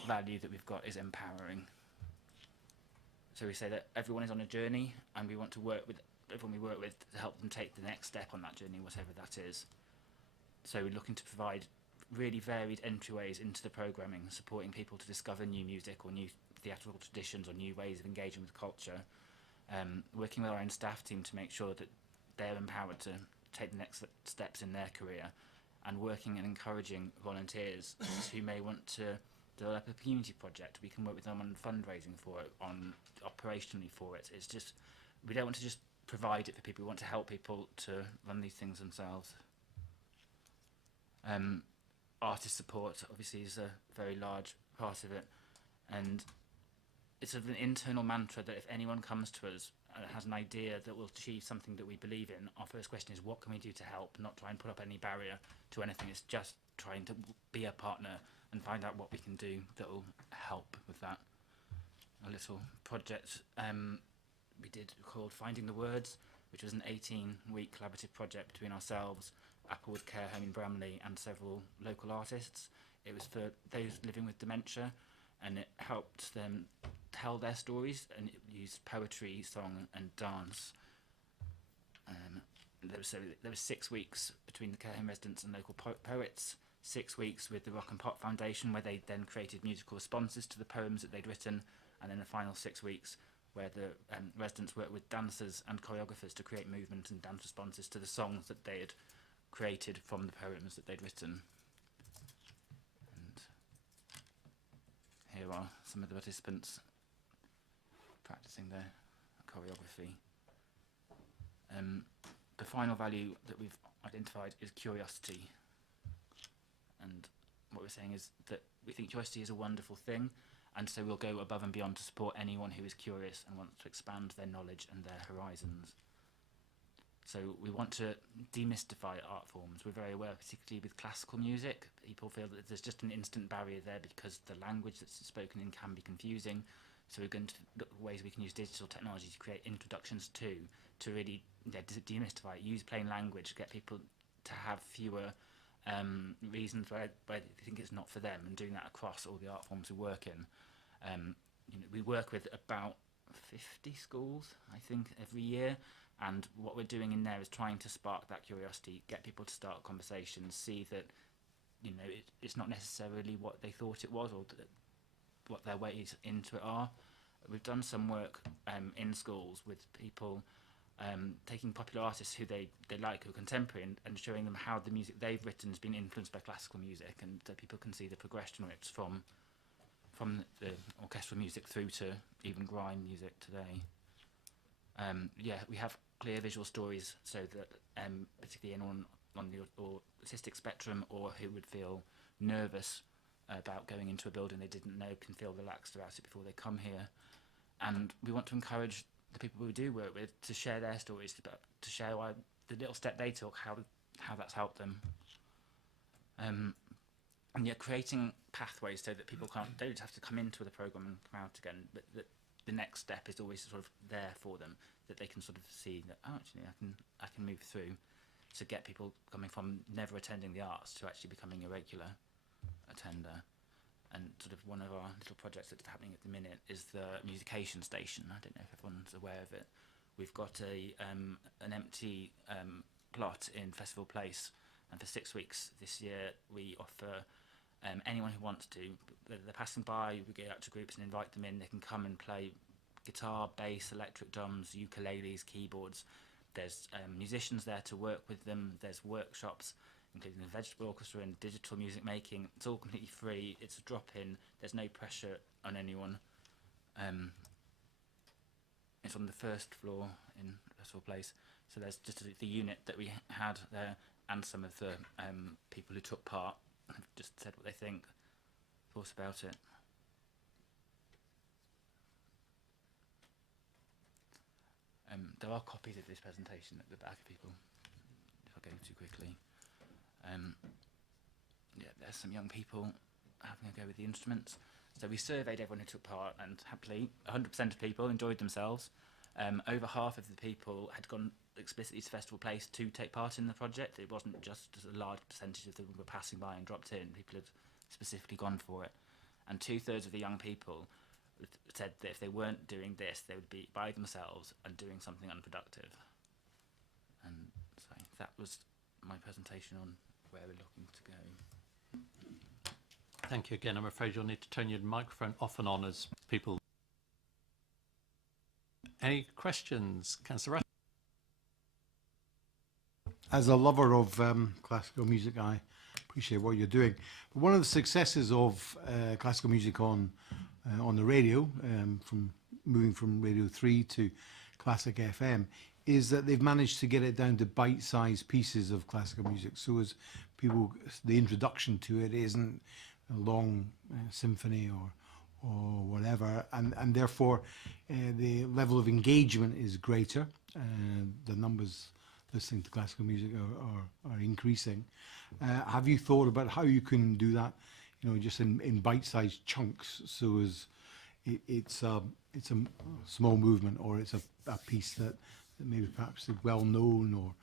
value that we've got is empowering. So we say that everyone is on a journey, and we want to work with everyone we work with to help them take the next step on that journey, whatever that is. So we're looking to provide really varied entryways into the programming, supporting people to discover new music or new theatrical traditions or new ways of engaging with culture, working with our own staff team to make sure that they're empowered to take the next steps in their career, and working and encouraging volunteers who may want to develop a community project. We can work with them on fundraising for it, on operationally for it. It's just, we don't want to just provide it for people, we want to help people to run these things themselves. Artist support obviously is a very large part of it, and it's sort of an internal mantra that if anyone comes to us and has an idea that will achieve something that we believe in, our first question is, what can we do to help? Not try and put up any barrier to anything, it's just trying to be a partner and find out what we can do that will help with that. A little project we did called Finding the Words, which was an 18-week collaborative project between ourselves, Applewood Care Home in Bramley, and several local artists. It was for those living with dementia, and it helped them tell their stories, and it used poetry, song and dance. There was 6 weeks between the care home residents and local poets, 6 weeks with the Rock and Pop Foundation, where they then created musical responses to the poems that they'd written, and then the final 6 weeks where the residents worked with dancers and choreographers to create movement and dance responses to the songs that they had created from the poems that they'd written. And here are some of the participants practicing their choreography. The final value that we've identified is curiosity. And what we're saying is that we think curiosity is a wonderful thing, and so we'll go above and beyond to support anyone who is curious and wants to expand their knowledge and their horizons. So we want to demystify art forms. We're very aware, particularly with classical music, people feel that there's just an instant barrier there because the language that's spoken in can be confusing. So we're going to look at ways we can use digital technology to create introductions to really demystify it, use plain language, get people to have fewer reasons why they think it's not for them, and doing that across all the art forms we work in. We work with about 50 schools, I think, every year, and what we're doing in there is trying to spark that curiosity, get people to start conversations, see that it's not necessarily what they thought it was, or what their ways into it are. We've done some work in schools with people taking popular artists who they like, who are contemporary, and showing them how the music they've written has been influenced by classical music, and that people can see the progression rates from the orchestral music through to even grime music today. We have clear visual stories so that particularly anyone on the autistic spectrum or who would feel nervous about going into a building they didn't know can feel relaxed about it before they come here. And we want to encourage the people we do work with to share their stories, to share the little step they took, how that's helped them. And creating pathways so that people don't have to come into the programme and come out again, but that the next step is always sort of there for them, that they can sort of see that, oh, actually I can move through, to get people coming from never attending the arts to actually becoming a regular attender. And sort of one of our little projects that's happening at the minute is the Musication Station. I don't know if everyone's aware of it, we've got an empty plot in Festival Place, and for 6 weeks this year we offer anyone who wants to, they're passing by, we get out to groups and invite them in. They can come and play guitar, bass, electric drums, ukuleles, keyboards. There's musicians there to work with them. There's workshops, including the vegetable orchestra and digital music making. It's all completely free. It's a drop-in. There's no pressure on anyone. It's on the first floor in Festival Place. So there's just the unit that we had there, and some of the people who took part have just said what they thought about it. There are copies of this presentation at the back, people, if I go too quickly. Yeah, there's some young people having a go with the instruments. So we surveyed everyone who took part, and happily 100% of people enjoyed themselves. Over half of the people had gone explicitly to Festival Place to take part in the project. It wasn't just a large percentage of them were passing by and dropped in. People had specifically gone for it. And 2/3 of the young people said that if they weren't doing this, they would be by themselves and doing something unproductive. And so that was my presentation on where we're looking to go. Thank you again. I'm afraid you'll need to turn your microphone off and on as people. Any questions, Councillor Rush? As a lover of classical music, I appreciate what you're doing. But one of the successes of classical music on the radio, from moving from Radio 3 to Classic FM, is that they've managed to get it down to bite-sized pieces of classical music. So as people, the introduction to it isn't a long symphony or whatever, and therefore the level of engagement is greater. The numbers listening to classical music are increasing. Have you thought about how you can do that, you know, just in bite-sized chunks, so as it's a small movement, or it's a piece that maybe perhaps is well known or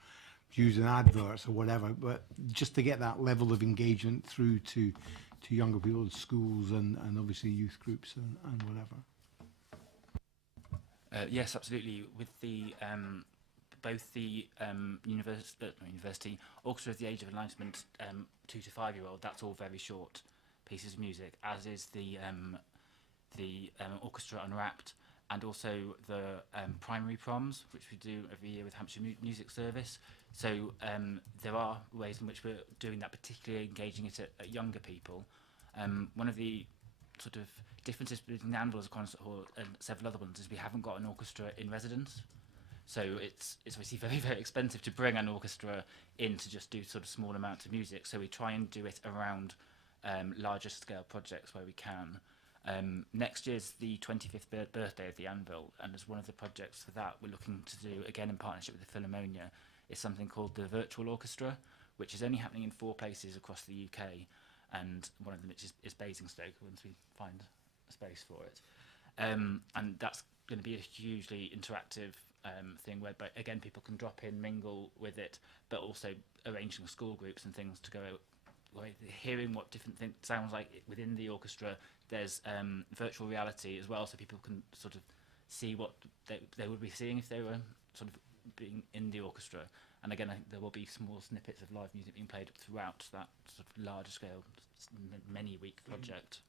used in adverts or whatever, but just to get that level of engagement through to younger people, schools and obviously youth groups and whatever. Yes, absolutely. With the both the university orchestra of the age of enlightenment 2 to 5 year old, that's all very short pieces of music, as is the orchestra unwrapped, and also the primary proms, which we do every year with Hampshire Music Service. So there are ways in which we're doing that, particularly engaging it at younger people. One of the sort of differences between the Anvil Concert Hall and several other ones is we haven't got an orchestra in residence. So it's obviously very, very expensive to bring an orchestra in to just do sort of small amounts of music. So we try and do it around larger scale projects where we can. Next year's the 25th birthday of the Anvil, and as one of the projects for that, we're looking to do, again in partnership with the Philharmonia, is something called the Virtual Orchestra, which is only happening in 4 places across the UK, and one of them is Basingstoke, once we find a space for it. And that's going to be a hugely interactive thing where, again, people can drop in, mingle with it, but also arranging school groups and things to go hearing what different things sounds like within the orchestra. There's virtual reality as well, so people can sort of see what they would be seeing if they were sort of being in the orchestra. And again, I think there will be small snippets of live music being played throughout that sort of larger scale, many-week project.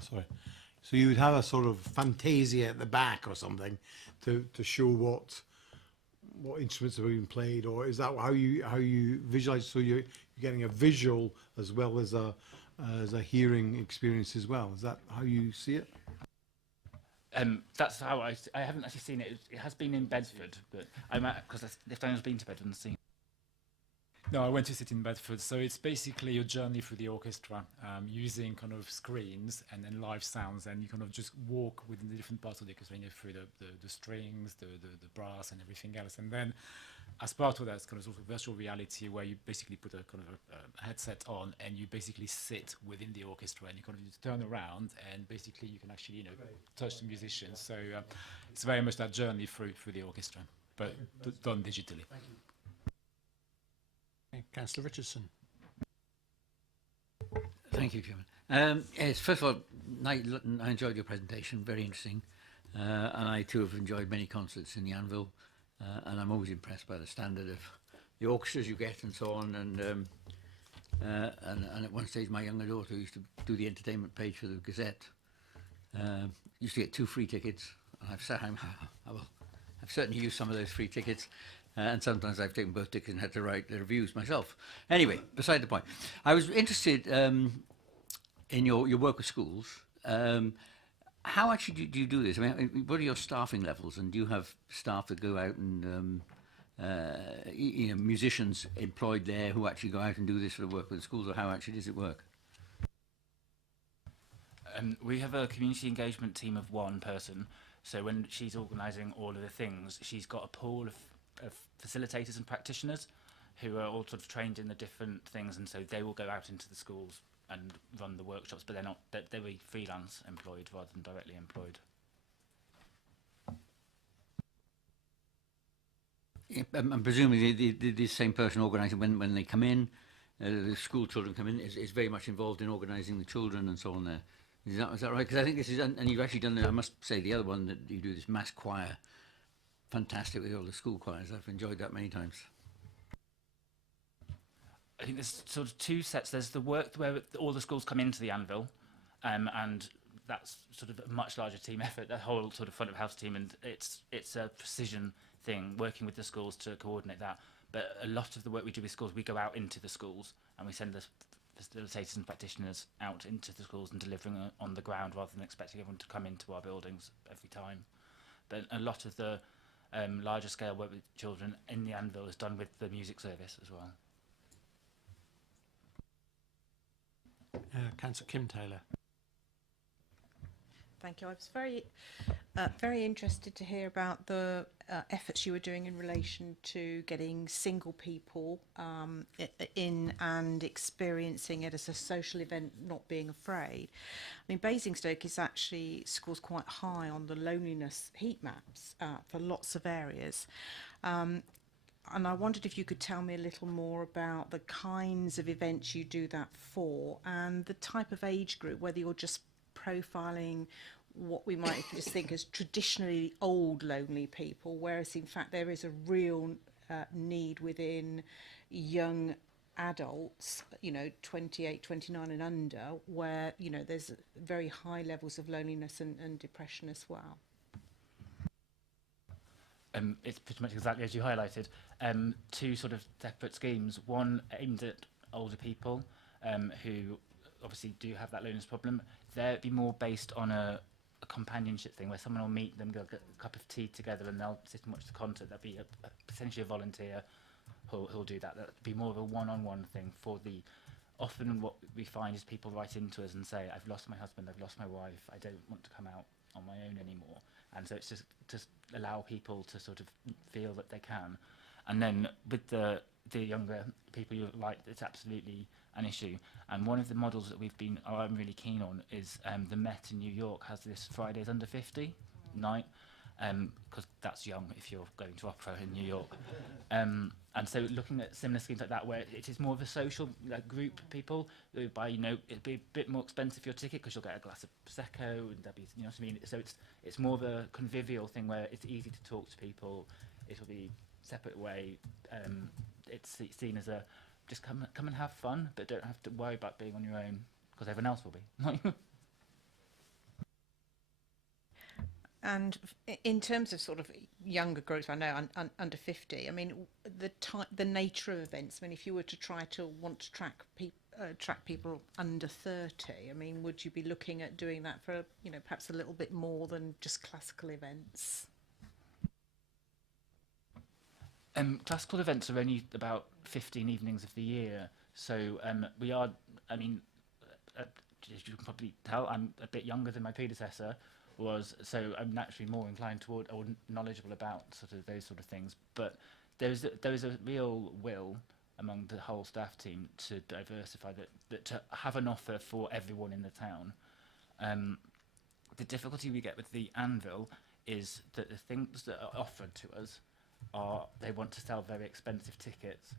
Sorry. So you would have a sort of fantasia at the back or something to show what instruments are being played, or is that how you visualize? So you're getting a visual as well as a hearing experience as well. Is that how you see it? That's how I haven't actually seen it. It has been in Bedford, but I'm because if anyone's been to Bedford and seen. No, I went to sit in Bedford. So it's basically a journey through the orchestra, using kind of screens and then live sounds, and you kind of just walk within the different parts of the orchestra, through the strings, the brass and everything else. And then as part of that, it's kind of sort of virtual reality where you basically put a kind of a headset on and you basically sit within the orchestra, and you kind of turn around and basically you can actually, touch the musicians. So it's very much that journey through the orchestra, but done digitally. Thank you. Councillor Richardson. Thank you, Chairman. Yes, first of all, I enjoyed your presentation, very interesting. and I too have enjoyed many concerts in the Anvil, and I'm always impressed by the standard of the orchestras you get and so on. And at one stage, my younger daughter used to do the entertainment page for the Gazette. Used to get 2 free tickets, and I've certainly used some of those free tickets. And sometimes I've taken both tickets and had to write the reviews myself. Anyway, beside the point. I was interested in your work with schools. How actually do you do this? I mean, what are your staffing levels? And do you have staff that go out and, musicians employed there who actually go out and do this sort of work with the schools? Or how actually does it work? We have a community engagement team of 1 person. So when she's organising all of the things, she's got a pool of facilitators and practitioners who are all sort of trained in the different things, and so they will go out into the schools and run the workshops, but they're freelance employed rather than directly employed. Yeah, and presumably the same person organising when they come in, the school children come in, is very much involved in organising the children and so on there. Is that right? Because I think this is, and you've actually done, I must say, the other one that you do, this mass choir. Fantastic with all the school choirs. I've enjoyed that many times. I think there's sort of 2 sets. There's the work where all the schools come into the Anvil, and that's sort of a much larger team effort, the whole sort of front of house team, and it's a precision thing, working with the schools to coordinate that. But a lot of the work we do with schools, we go out into the schools and we send the facilitators and practitioners out into the schools and delivering on the ground rather than expecting everyone to come into our buildings every time. But a lot of the larger scale work with children in the Anvil is done with the music service as well. Councillor Kim Taylor. Thank you. I was very interested to hear about the efforts you were doing in relation to getting single people in and experiencing it as a social event, not being afraid. I mean, Basingstoke is actually scores quite high on the loneliness heat maps for lots of areas. And I wondered if you could tell me a little more about the kinds of events you do that for and the type of age group, whether you're just profiling what we might just think as traditionally old lonely people, whereas in fact there is a real need within young adults, 28, 29 and under, where, there's very high levels of loneliness and depression as well. It's pretty much exactly as you highlighted. 2 sort of separate schemes. One aimed at older people who obviously do have that loneliness problem. They'd be more based on a companionship thing where someone will meet them, they'll get a cup of tea together and they'll sit and watch the concert. That'd be essentially a volunteer who'll do that. That'd be more of a one-on-one thing for the... Often what we find is people write into us and say, I've lost my husband, I've lost my wife, I don't want to come out on my own anymore. And so it's just allow people to sort of feel that they can. And then with the younger people, you're right, it's absolutely an issue. And one of the models that I'm really keen on is the Met in New York has this Fridays Under 50 night, because that's young if you're going to opera in New York. And so looking at similar schemes like that, where it is more of a social group of people who buy, it'd be a bit more expensive for your ticket because you'll get a glass of Prosecco and there'll be, you know what I mean? So it's more of a convivial thing where it's easy to talk to people. It'll be separate way. It's seen as a just come and have fun, but don't have to worry about being on your own because everyone else will be. And in terms of sort of younger groups, I know under 50. I mean, the nature of events. I mean, if you were to want to track people under 30, I mean, would you be looking at doing that for perhaps a little bit more than just classical events? Classical events are only about 15 evenings of the year, so we are. I mean, as you can probably tell, I'm a bit younger than my predecessor was, so I'm naturally more inclined toward or knowledgeable about sort of those sort of things. But there is a real will among the whole staff team to diversify that to have an offer for everyone in the town. The difficulty we get with the Anvil is that the things that are offered to us are they want to sell very expensive tickets,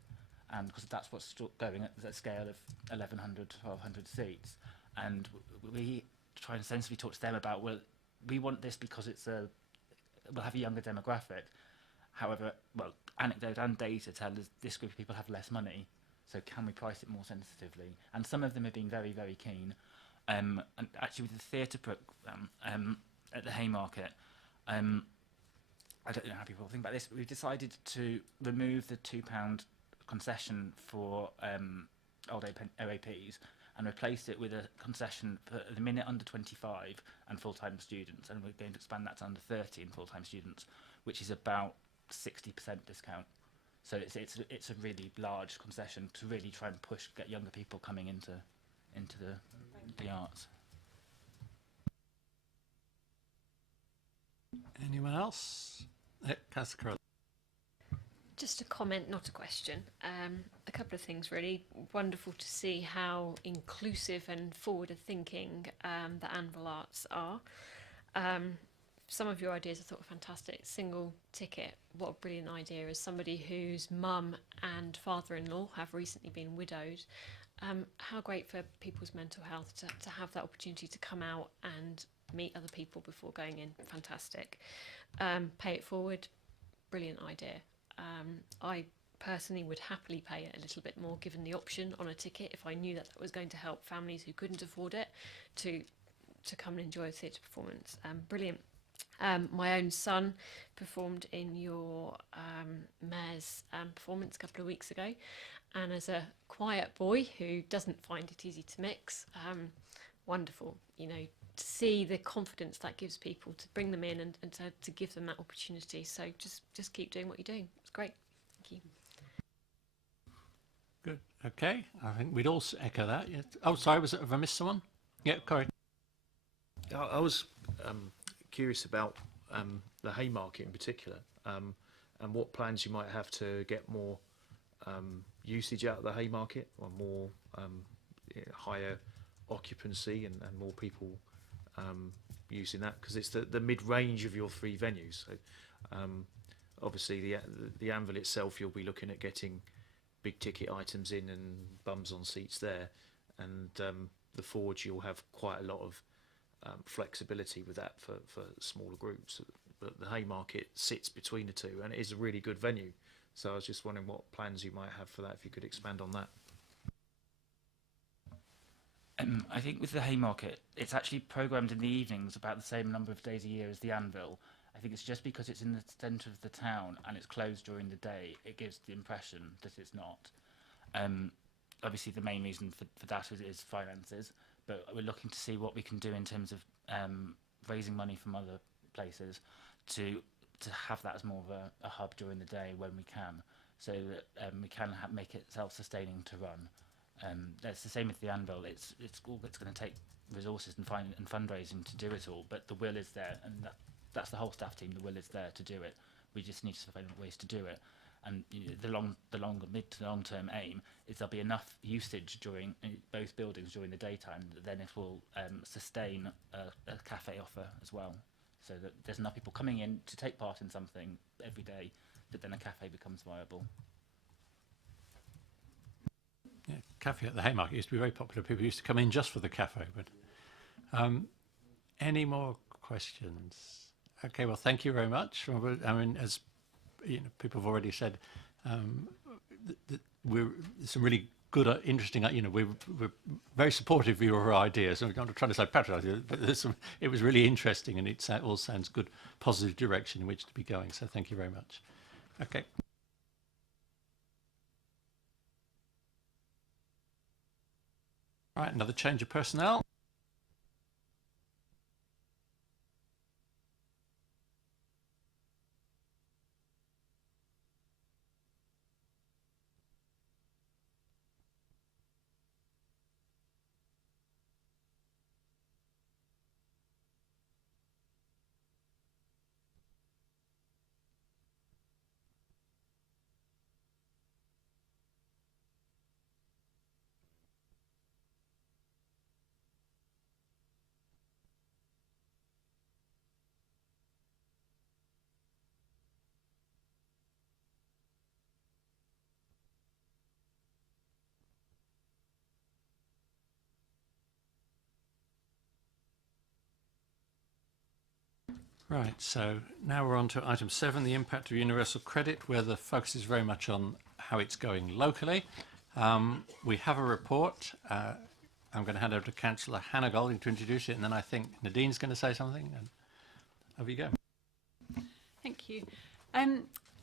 and because that's what's going at the scale of 1,100, 1,200 seats, and we try and sensibly talk to them about, well, we want this because we'll have a younger demographic. However, well, anecdote and data tell us this group of people have less money, so can we price it more sensitively? And some of them have been very, very keen. And actually, with the theatre programme at the Haymarket, I don't know how people think about this, but we've decided to remove the £2 concession for old OAPs and replace it with a concession for the minute under 25 and full-time students, and we're going to expand that to under 30 and full-time students, which is about 60% discount. So it's a really large concession to really try and get younger people coming into the arts. Anyone else? Councillor Carroll. Just a comment, not a question. A couple of things really. Wonderful to see how inclusive and forward thinking the Anvil Arts are. Some of your ideas I thought were fantastic. Single ticket, what a brilliant idea. As somebody whose mum and father-in-law have recently been widowed, how great for people's mental health to have that opportunity to come out and meet other people before going in. Fantastic. Pay it forward, brilliant idea. I personally would happily pay it a little bit more given the option on a ticket if I knew that was going to help families who couldn't afford it to come and enjoy a theatre performance. Brilliant. My own son performed in your mayor's performance a couple of weeks ago, and as a quiet boy who doesn't find it easy to mix, wonderful, you know, to see the confidence that gives people, to bring them in and to give them that opportunity. So just keep doing what you're doing. It's great. Thank you. Good. Okay. I think we'd all echo that. Yeah. Oh, sorry. Have I missed someone? Yeah, Corey. I was curious about the Haymarket in particular, and what plans you might have to get more usage out of the Haymarket, or more higher occupancy and more people using that, because it's the mid-range of your three venues. So, obviously, the Anvil itself, you'll be looking at getting big ticket items in and bums on seats there, and the Forge, you'll have quite a lot of flexibility with that for smaller groups. But the Haymarket sits between the two, and it is a really good venue. So I was just wondering what plans you might have for that, if you could expand on that. I think with the Haymarket, it's actually programmed in the evenings about the same number of days a year as the Anvil. I think it's just because it's in the centre of the town and it's closed during the day, it gives the impression that it's not. Obviously, the main reason for that is finances, but we're looking to see what we can do in terms of raising money from other places to have that as more of a hub during the day when we can, so that we can make it self-sustaining to run. That's the same with the Anvil. It's going to take resources and fundraising to do it all, but the will is there, and that's the whole staff team. The will is there to do it. We just need to find ways to do it. And the longer mid to long term aim is there'll be enough usage during both buildings during the daytime that then it will sustain a cafe offer as well, so that there's enough people coming in to take part in something every day that then a cafe becomes viable. Yeah, cafe at the Haymarket used to be very popular. People used to come in just for the cafe. But any more questions? Okay, well, thank you very much. I mean, as you know, people have already said, we're some really good, interesting. You know, we're very supportive of your ideas. I'm not trying to say patronise you, but it was really interesting, and it all sounds good, positive direction in which to be going. So thank you very much. Okay. All right, another change of personnel. Right, so now we're on to item 7, the impact of universal credit, where the focus is very much on how it's going locally. We have a report. I'm going to hand over to Councillor Hannah Golding to introduce it, and then I think Nadine's going to say something. And over you go. Thank you.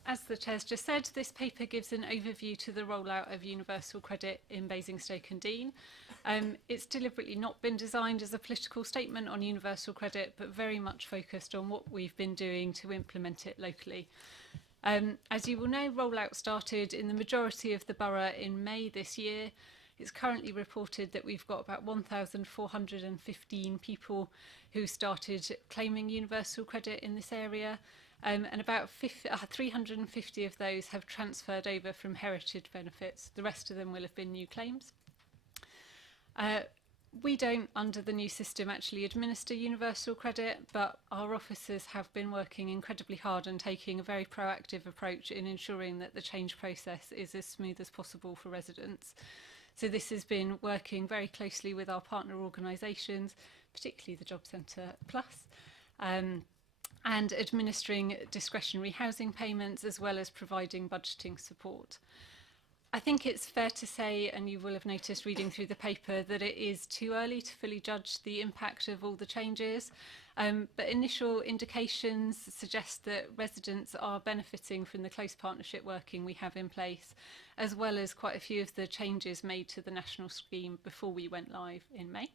As the Chair's just said, this paper gives an overview to the rollout of universal credit in Basingstoke and Deane. It's deliberately not been designed as a political statement on universal credit, but very much focused on what we've been doing to implement it locally. As you will know, rollout started in the majority of the borough in May this year. It's currently reported that we've got about 1,415 people who started claiming universal credit in this area. And about 350 of those have transferred over from heritage benefits. The rest of them will have been new claims. We don't, under the new system, actually administer universal credit, but our officers have been working incredibly hard and taking a very proactive approach in ensuring that the change process is as smooth as possible for residents. So this has been working very closely with our partner organisations, particularly the Job Centre Plus, and administering discretionary housing payments as well as providing budgeting support. I think it's fair to say, and you will have noticed reading through the paper, that it is too early to fully judge the impact of all the changes, but initial indications suggest that residents are benefiting from the close partnership working we have in place, as well as quite a few of the changes made to the national scheme before we went live in May.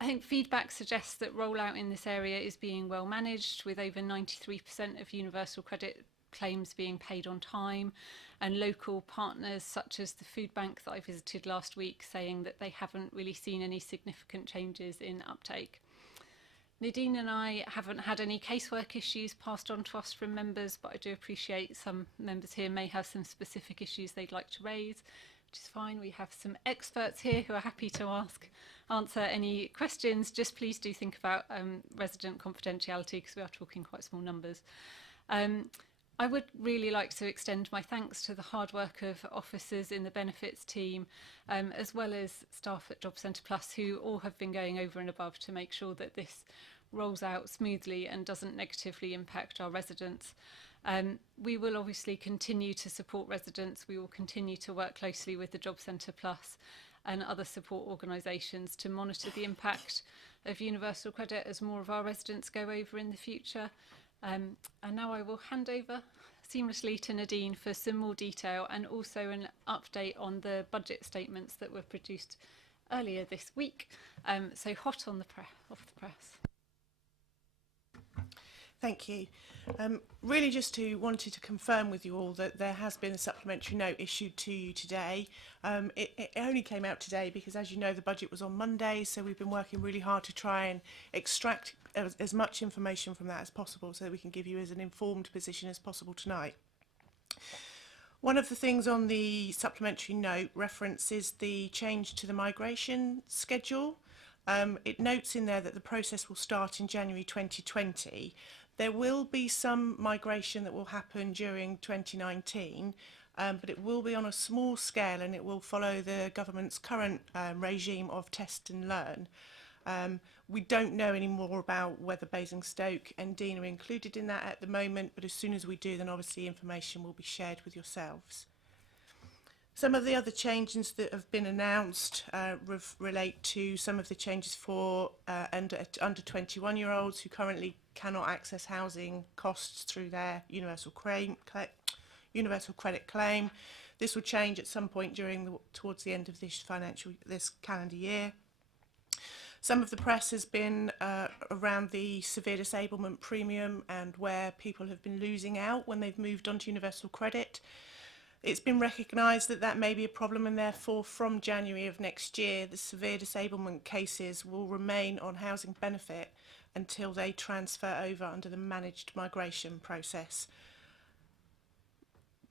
I think feedback suggests that rollout in this area is being well managed, with over 93% of universal credit claims being paid on time, and local partners such as the food bank that I visited last week saying that they haven't really seen any significant changes in uptake. Nadine and I haven't had any casework issues passed on to us from members, but I do appreciate some members here may have some specific issues they'd like to raise, which is fine. We have some experts here who are happy to answer any questions. Just please do think about resident confidentiality, because we are talking quite small numbers. I would really like to extend my thanks to the hard work of officers in the benefits team, as well as staff at Job Centre Plus, who all have been going over and above to make sure that this rolls out smoothly and doesn't negatively impact our residents. We will obviously continue to support residents. We will continue to work closely with the Job Centre Plus and other support organisations to monitor the impact of universal credit as more of our residents go over in the future. And now I will hand over seamlessly to Nadine for some more detail and also an update on the budget statements that were produced earlier this week. So hot on the off the press. Thank you. Really just wanted to confirm with you all that there has been a supplementary note issued to you today. It only came out today because, as you know, the budget was on Monday, so we've been working really hard to try and extract as much information from that as possible so that we can give you as an informed position as possible tonight. One of the things on the supplementary note references the change to the migration schedule. It notes in there that the process will start in January 2020. There will be some migration that will happen during 2019, but it will be on a small scale and it will follow the government's current regime of test and learn. We don't know any more about whether Basingstoke and Deane are included in that at the moment, but as soon as we do, then obviously information will be shared with yourselves. Some of the other changes that have been announced relate to some of the changes for under 21-year-olds who currently cannot access housing costs through their universal credit claim. This will change at some point towards the end of this calendar year. Some of the press has been around the severe disablement premium and where people have been losing out when they've moved on to universal credit. It's been recognised that that may be a problem, and therefore from January of next year the severe disablement cases will remain on housing benefit until they transfer over under the managed migration process.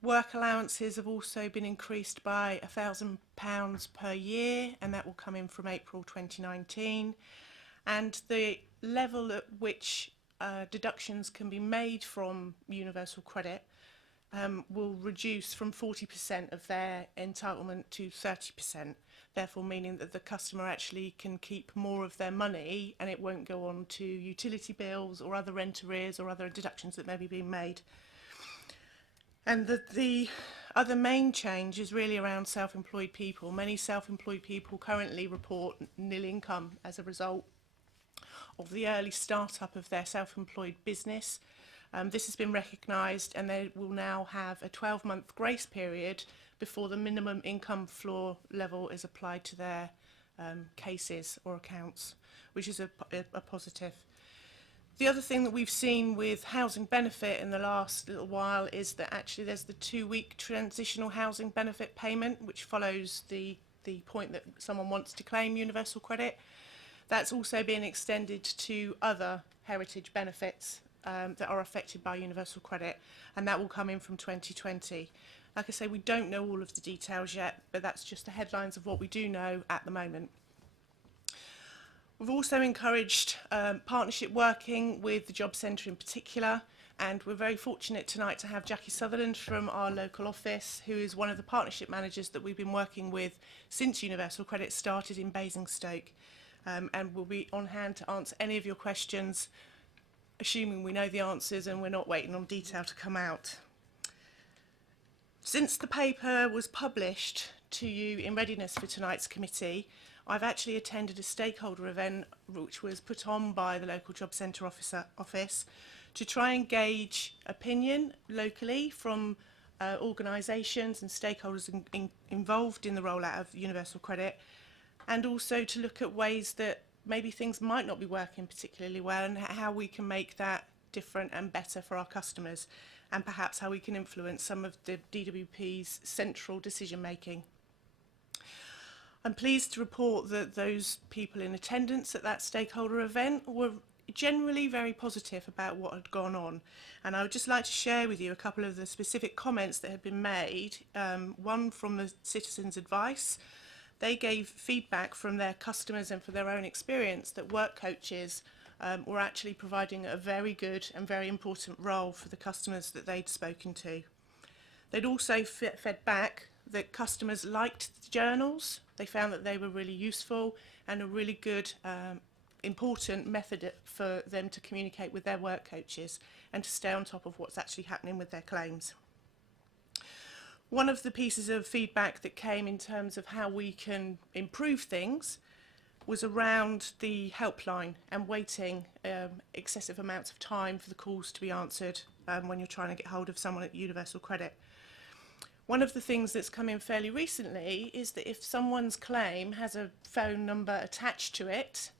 Work allowances have also been increased by £1,000 per year, and that will come in from April 2019. And the level at which deductions can be made from universal credit will reduce from 40% of their entitlement to 30%. therefore meaning that the customer actually can keep more of their money and it won't go on to utility bills or other rent arrears or other deductions that may be being made. And the other main change is really around self-employed people. Many self-employed people currently report nil income as a result of the early start-up of their self-employed business. This has been recognised, and they will now have a 12-month grace period before the minimum income floor level is applied to their cases or accounts, which is a positive. The other thing that we've seen with housing benefit in the last little while is that actually there's the 2-week transitional housing benefit payment, which follows the point that someone wants to claim universal credit. That's also being extended to other heritage benefits that are affected by universal credit, and that will come in from 2020. Like I say, we don't know all of the details yet, but that's just the headlines of what we do know at the moment. We've also encouraged partnership working with the Job Centre in particular, and we're very fortunate tonight to have Jackie Sutherland from our local office, who is one of the partnership managers that we've been working with since Universal Credit started in Basingstoke, and will be on hand to answer any of your questions, assuming we know the answers and we're not waiting on detail to come out. Since the paper was published to you in readiness for tonight's committee, I've actually attended a stakeholder event which was put on by the local Job Centre office to try and gauge opinion locally from organisations and stakeholders involved in the rollout of universal credit, and also to look at ways that maybe things might not be working particularly well and how we can make that different and better for our customers, and perhaps how we can influence some of the DWP's central decision making. I'm pleased to report that those people in attendance at that stakeholder event were generally very positive about what had gone on, and I would just like to share with you a couple of the specific comments that had been made. One from the Citizens' Advice. They gave feedback from their customers and for their own experience that work coaches were actually providing a very good and very important role for the customers that they'd spoken to. They'd also fed back that customers liked the journals. They found that they were really useful and a really good, important method for them to communicate with their work coaches and to stay on top of what's actually happening with their claims. One of the pieces of feedback that came in terms of how we can improve things was around the helpline and waiting excessive amounts of time for the calls to be answered when you're trying to get hold of someone at Universal Credit. One of the things that's come in fairly recently is that if someone's claim has a phone number attached to it,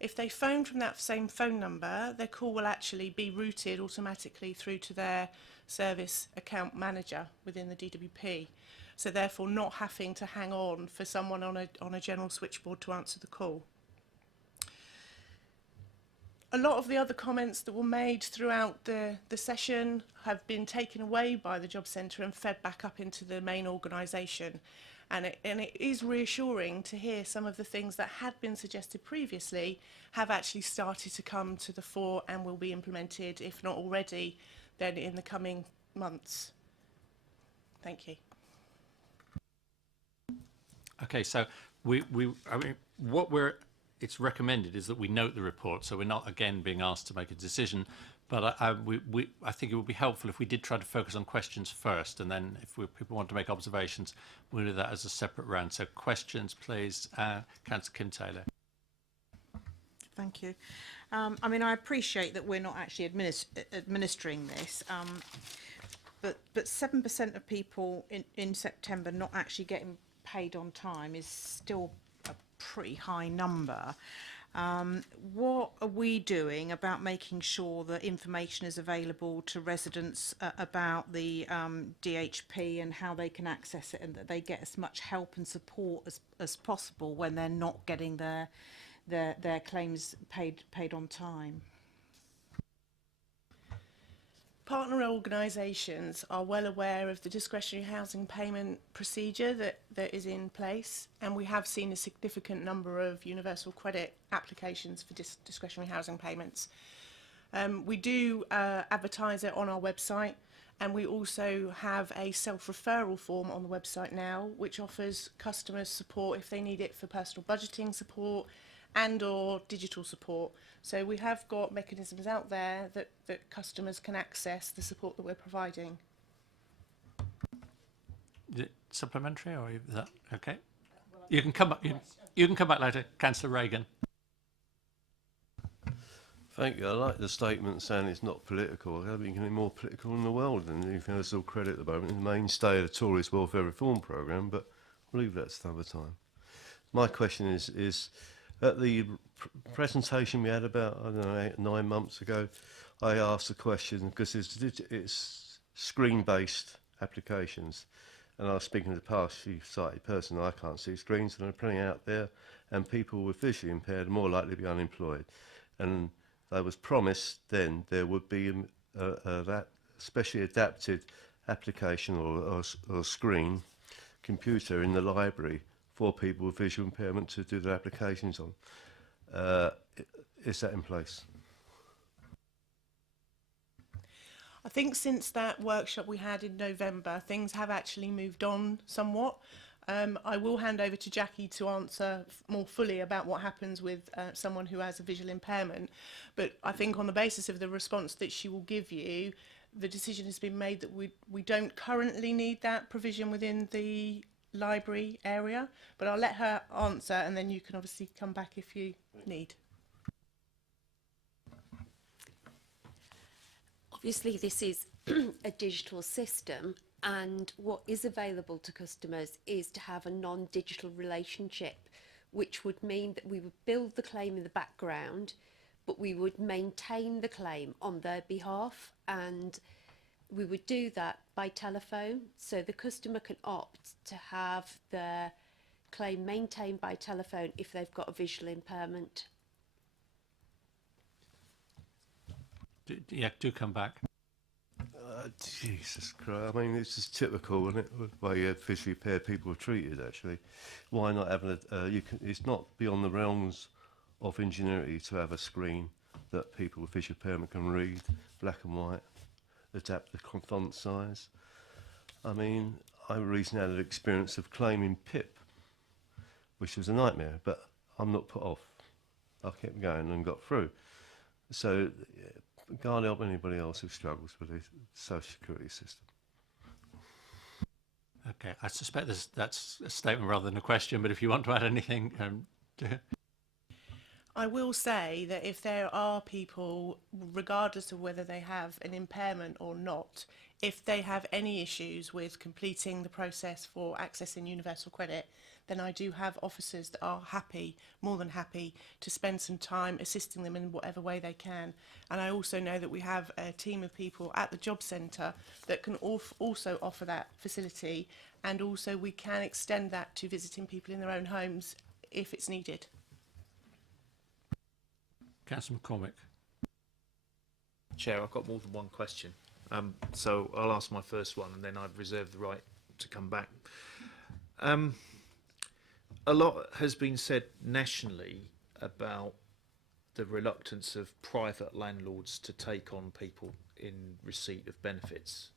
if they phone from that same phone number, their call will actually be routed automatically through to their service account manager within the DWP. So therefore not having to hang on for someone on a general switchboard to answer the call. A lot of the other comments that were made throughout the session have been taken away by the Job Centre and fed back up into the main organisation. And it is reassuring to hear some of the things that had been suggested previously have actually started to come to the fore and will be implemented, if not already, then in the coming months. Thank you. Okay, so it's recommended is that we note the report, so we're not again being asked to make a decision. But I think it would be helpful if we did try to focus on questions first, and then if people want to make observations, we'll do that as a separate round. So questions, please. Councillor Kim Taylor. Thank you. I mean, I appreciate that we're not actually administering this, but 7% of people in September not actually getting paid on time is still a pretty high number. What are we doing about making sure that information is available to residents about the DHP and how they can access it, and that they get as much help and support as possible when they're not getting their claims paid on time? Partner organisations are well aware of the discretionary housing payment procedure that is in place, and we have seen a significant number of universal credit applications for discretionary housing payments. We do advertise it on our website, And we also have a self-referral form on the website now, which offers customers support if they need it for personal budgeting support and or digital support. So we have got mechanisms out there that customers can access the support that we're providing. Is it supplementary or is that okay? You can come back. You can come back later, Councillor Reagan. Thank you. I like the statement saying it's not political. I don't think any more political in the world than universal credit at the moment. It's the mainstay of the Tories' welfare reform programme, but we'll leave that to another time. My question is at the presentation we had about, I don't know, 9 months ago, I asked a question because it's screen-based applications. And I was speaking to the partially sighted person. I can't see screens, and there are plenty out there, and people with visually impaired are more likely to be unemployed. And there was promised then there would be that specially adapted application or screen computer in the library for people with visual impairment to do their applications on. Is that in place? I think since that workshop we had in November, things have actually moved on somewhat. I will hand over to Jackie to answer more fully about what happens with someone who has a visual impairment. But I think on the basis of the response that she will give you, the decision has been made that we don't currently need that provision within the library area. But I'll let her answer, and then you can obviously come back if you need. Obviously, this is a digital system, and what is available to customers is to have a non-digital relationship, which would mean that we would build the claim in the background, but we would maintain the claim on their behalf, and we would do that by telephone. So the customer can opt to have their claim maintained by telephone if they've got a visual impairment. Do come back. Jesus Christ, I mean, it's just typical, isn't it, the way visually impaired people are treated, actually. Why not have it's not beyond the realms of ingenuity to have a screen that people with visual impairment can read, black and white, adapt the font size. I mean, I recently had an experience of claiming PIP, which was a nightmare, but I'm not put off. I kept going and got through. So, can't help anybody else who struggles with the social security system. Okay, I suspect that's a statement rather than a question, but if you want to add anything, I will say that if there are people, regardless of whether they have an impairment or not, if they have any issues with completing the process for accessing universal credit, then I do have officers that are happy, more than happy, to spend some time assisting them in whatever way they can. And I also know that we have a team of people at the job centre that can also offer that facility, and also we can extend that to visiting people in their own homes if it's needed. Councillor McCormick. Chair, I've got more than one question. So I'll ask my first one, and then I'd reserve the right to come back. A lot has been said nationally about the reluctance of private landlords to take on people in receipt of benefits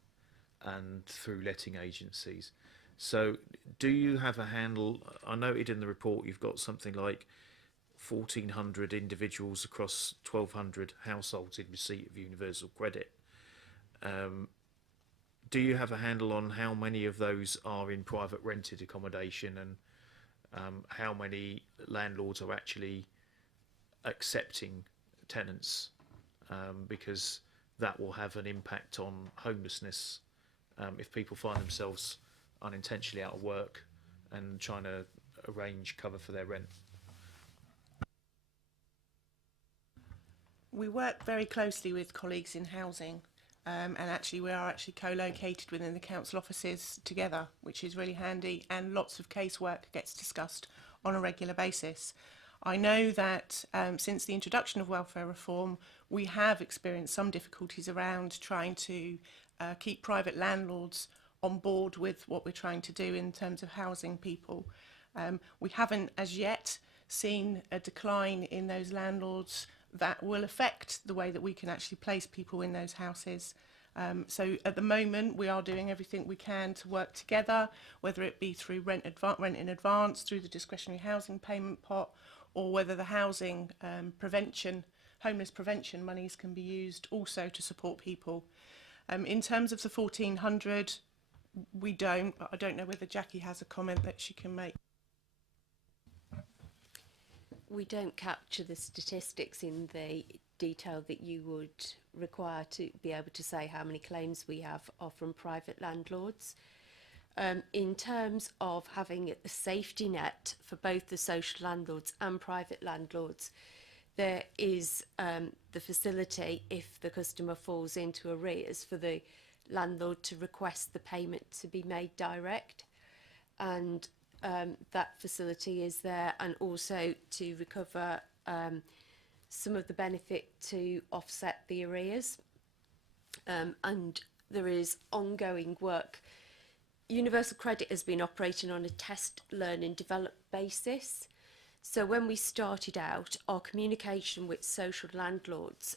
and through letting agencies. So do you have a handle? I noted in the report you've got something like 1,400 individuals across 1,200 households in receipt of universal credit. Do you have a handle on how many of those are in private rented accommodation, and how many landlords are actually accepting tenants? Because that will have an impact on homelessness if people find themselves unintentionally out of work and trying to arrange cover for their rent. We work very closely with colleagues in housing, and actually we are actually co-located within the council offices together, which is really handy, and lots of casework gets discussed on a regular basis. I know that since the introduction of welfare reform, we have experienced some difficulties around trying to keep private landlords on board with what we're trying to do in terms of housing people. We haven't as yet seen a decline in those landlords that will affect the way that we can actually place people in those houses. So at the moment, we are doing everything we can to work together, whether it be through rent in advance, through the discretionary housing payment pot, or whether the housing homeless prevention monies can be used also to support people. In terms of the 1,400, we don't, but I don't know whether Jackie has a comment that she can make. We don't capture the statistics in the detail that you would require to be able to say how many claims we have are from private landlords. In terms of having a safety net for both the social landlords and private landlords, there is the facility, if the customer falls into arrears, for the landlord to request the payment to be made direct, and that facility is there, and also to recover some of the benefit to offset the arrears. And there is ongoing work. Universal Credit has been operating on a test, learn and develop basis. So when we started out, our communication with social landlords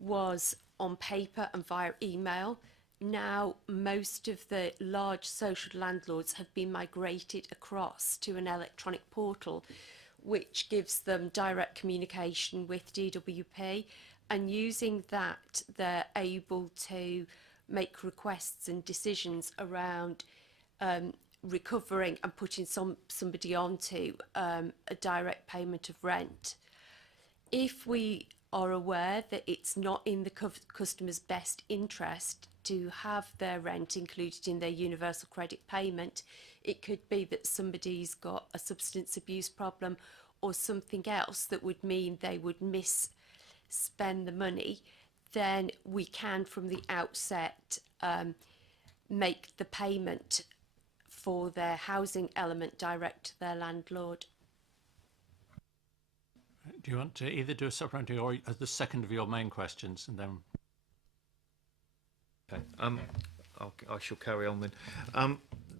was on paper and via email. Now most of the large social landlords have been migrated across to an electronic portal, which gives them direct communication with DWP, and using that they're able to make requests and decisions around recovering and putting somebody onto a direct payment of rent. If we are aware that it's not in the customer's best interest to have their rent included in their universal credit payment, it could be that somebody's got a substance abuse problem or something else that would mean they would spend the money, then we can from the outset make the payment for their housing element direct to their landlord. Do you want to either do a supplementary or the second of your main questions, and then? Okay. I shall carry on then.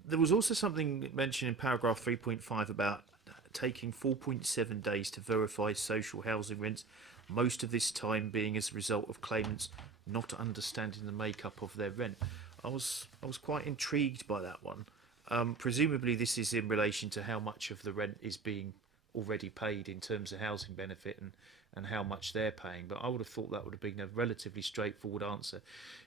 There was also something mentioned in paragraph 3.5 about taking 4.7 days to verify social housing rents, most of this time being as a result of claimants not understanding the makeup of their rent. I was quite intrigued by that one. Presumably this is in relation to how much of the rent is being already paid in terms of housing benefit and how much they're paying, but I would have thought that would have been a relatively straightforward answer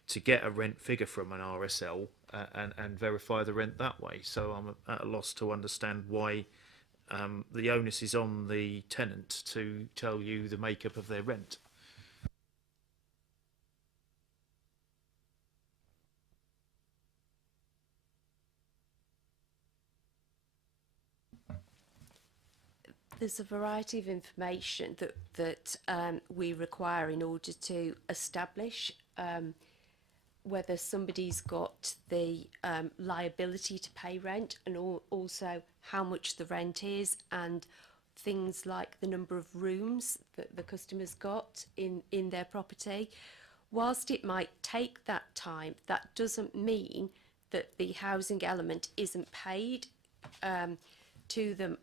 to get a rent figure from an RSL and verify the rent that way. So I'm at a loss to understand why the onus is on the tenant to tell you the makeup of their rent. There's a variety of information that we require in order to establish whether somebody's got the liability to pay rent, and also how much the rent is, and things like the number of rooms that the customer's got in their property. Whilst it might take that time, that doesn't mean that the housing element isn't paid to them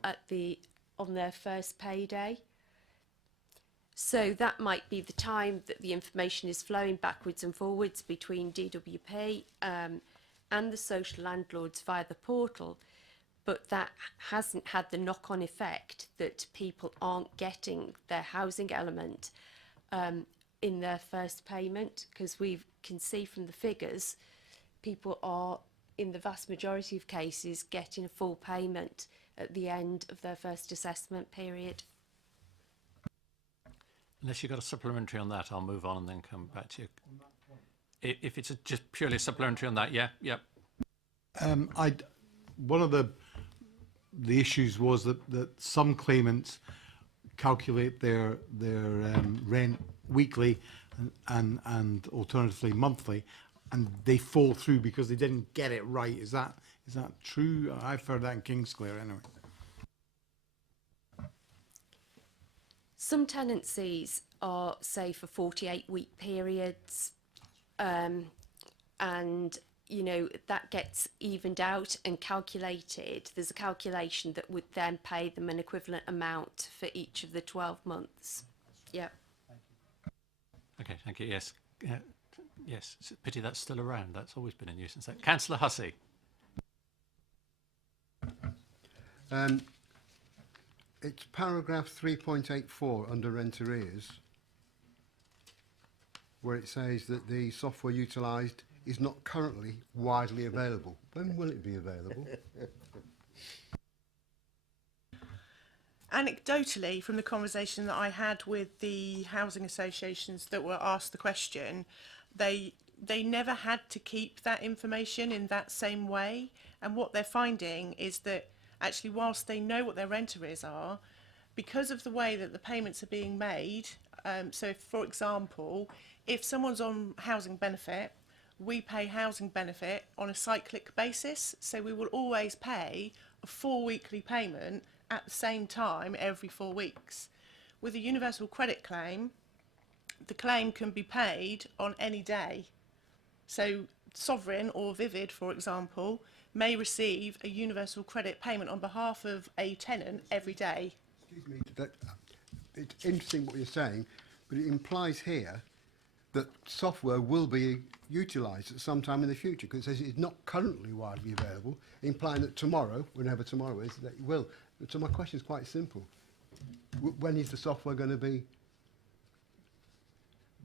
on their first payday. So that might be the time that the information is flowing backwards and forwards between DWP and the social landlords via the portal, but that hasn't had the knock-on effect that people aren't getting their housing element in their first payment, because we can see from the figures people are, in the vast majority of cases, getting a full payment at the end of their first assessment period. Unless you've got a supplementary on that, I'll move on and then come back to you. If it's just purely supplementary on that, yeah. One of the issues was that some claimants calculate their rent weekly and alternatively monthly, and they fall through because they didn't get it right. Is that true? I've heard that in Kingsclear anyway. Some tenancies are, say, for 48-week periods, and you know that gets evened out and calculated. There's a calculation that would then pay them an equivalent amount for each of the 12 months. Yeah. Okay, thank you. Yes, Yes, it's a pity that's still around. That's always been a nuisance. Councillor Hussey. It's paragraph 3.84 under rent arrears, where it says that the software utilised is not currently widely available. When will it be available? Anecdotally, from the conversation that I had with the housing associations that were asked the question, they never had to keep that information in that same way. And what they're finding is that actually, whilst they know what their rent arrears are, because of the way that the payments are being made, so if, for example, if someone's on housing benefit, we pay housing benefit on a cyclic basis, so we will always pay a 4-weekly payment at the same time every 4 weeks. With a universal credit claim, the claim can be paid on any day. So Sovereign or Vivid, for example, may receive a universal credit payment on behalf of a tenant every day. Excuse me, it's interesting what you're saying, but it implies here that software will be utilised at some time in the future, because it says it's not currently widely available, implying that tomorrow, whenever tomorrow is, that it will. So my question is quite simple. When is the software going to be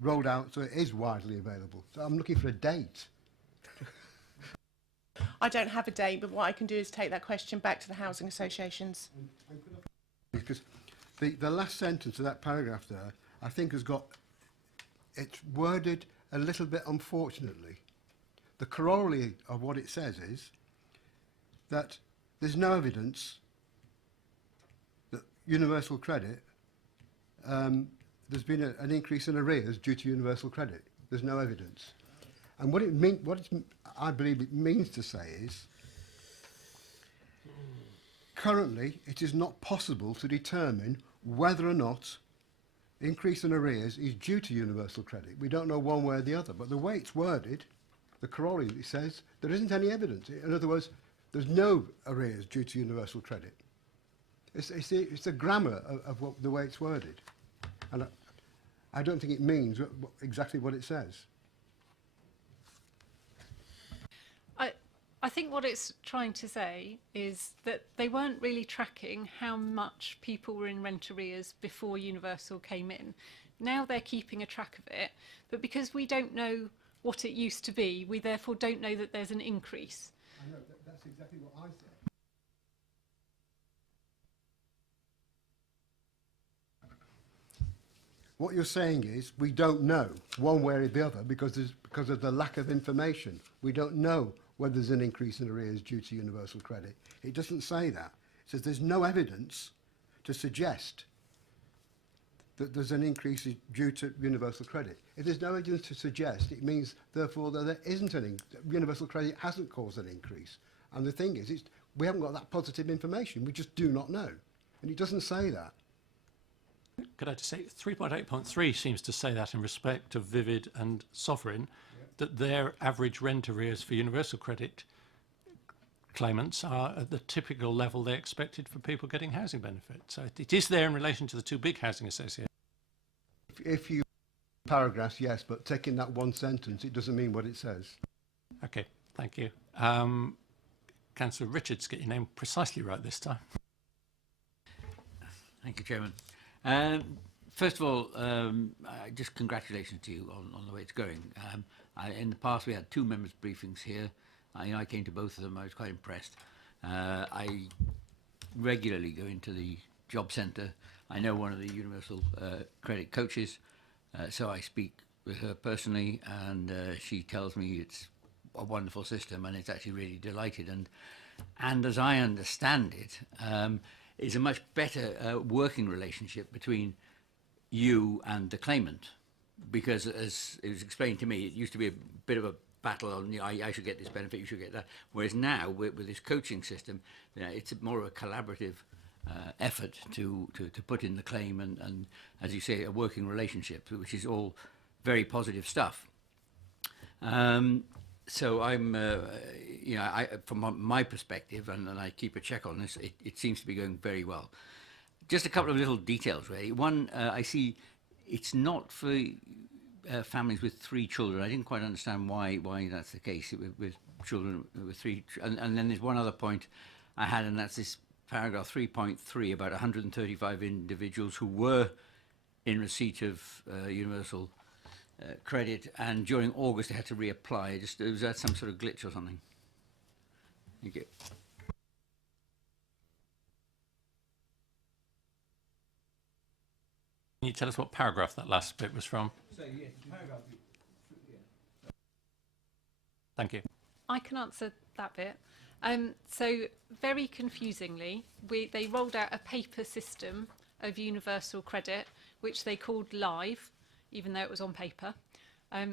rolled out so it is widely available? So I'm looking for a date. I don't have a date, but what I can do is take that question back to the housing associations. Because the last sentence of that paragraph there, I think has got, it's worded a little bit unfortunately. The corollary of what it says is that there's no evidence that universal credit, there's been an increase in arrears due to universal credit. There's no evidence. And what I believe it means to say is, currently it is not possible to determine whether or not increase in arrears is due to universal credit. We don't know one way or the other, but the way it's worded, the corollary says there isn't any evidence. In other words, there's no arrears due to universal credit. It's the grammar of the way it's worded. And I don't think it means exactly what it says. I think what it's trying to say is that they weren't really tracking how much people were in rent arrears before Universal came in. Now they're keeping a track of it, but because we don't know what it used to be, we therefore don't know that there's an increase. I know, that's exactly what I said. What you're saying is we don't know one way or the other because of the lack of information. We don't know whether there's an increase in arrears due to universal credit. It doesn't say that. It says there's no evidence to suggest that there's an increase due to universal credit. If there's no evidence to suggest, it means therefore that there isn't universal credit hasn't caused an increase. And the thing is, we haven't got that positive information. We just do not know. And it doesn't say that. Could I just say 3.8.3 seems to say that in respect of Vivid and Sovereign, that their average rent arrears for universal credit claimants are at the typical level they expected for people getting housing benefit. So it is there in relation to the two big housing associations. If you paragraphs, yes, but taking that one sentence, it doesn't mean what it says. Okay, thank you. Councillor Richards, get your name precisely right this time. Thank you, Chairman. First of all, just congratulations to you on the way it's going. In the past, we had 2 members' briefings here. I came to both of them. I was quite impressed. I regularly go into the job centre. I know one of the Universal Credit coaches, so I speak with her personally, and she tells me it's a wonderful system and it's actually really delighted. And as I understand it, is a much better working relationship between you and the claimant, because as it was explained to me, it used to be a bit of a battle on, I should get this benefit, you should get that, whereas now with this coaching system, it's more of a collaborative effort to put in the claim and as you say, a working relationship, which is all very positive stuff. So I'm, from my perspective, and I keep a check on this, it seems to be going very well. Just a couple of little details, really. One, I see it's not for families with 3 children. I didn't quite understand why that's the case with children with 3. And then there's one other point I had, and that's this paragraph 3.3 about 135 individuals who were in receipt of universal credit, and during August they had to reapply. Was that some sort of glitch or something? Thank you. Can you tell us what paragraph that last bit was from? So, yes, paragraph. Thank you. I can answer that bit. So very confusingly, they rolled out a paper system of universal credit, which they called Live, even though it was on paper.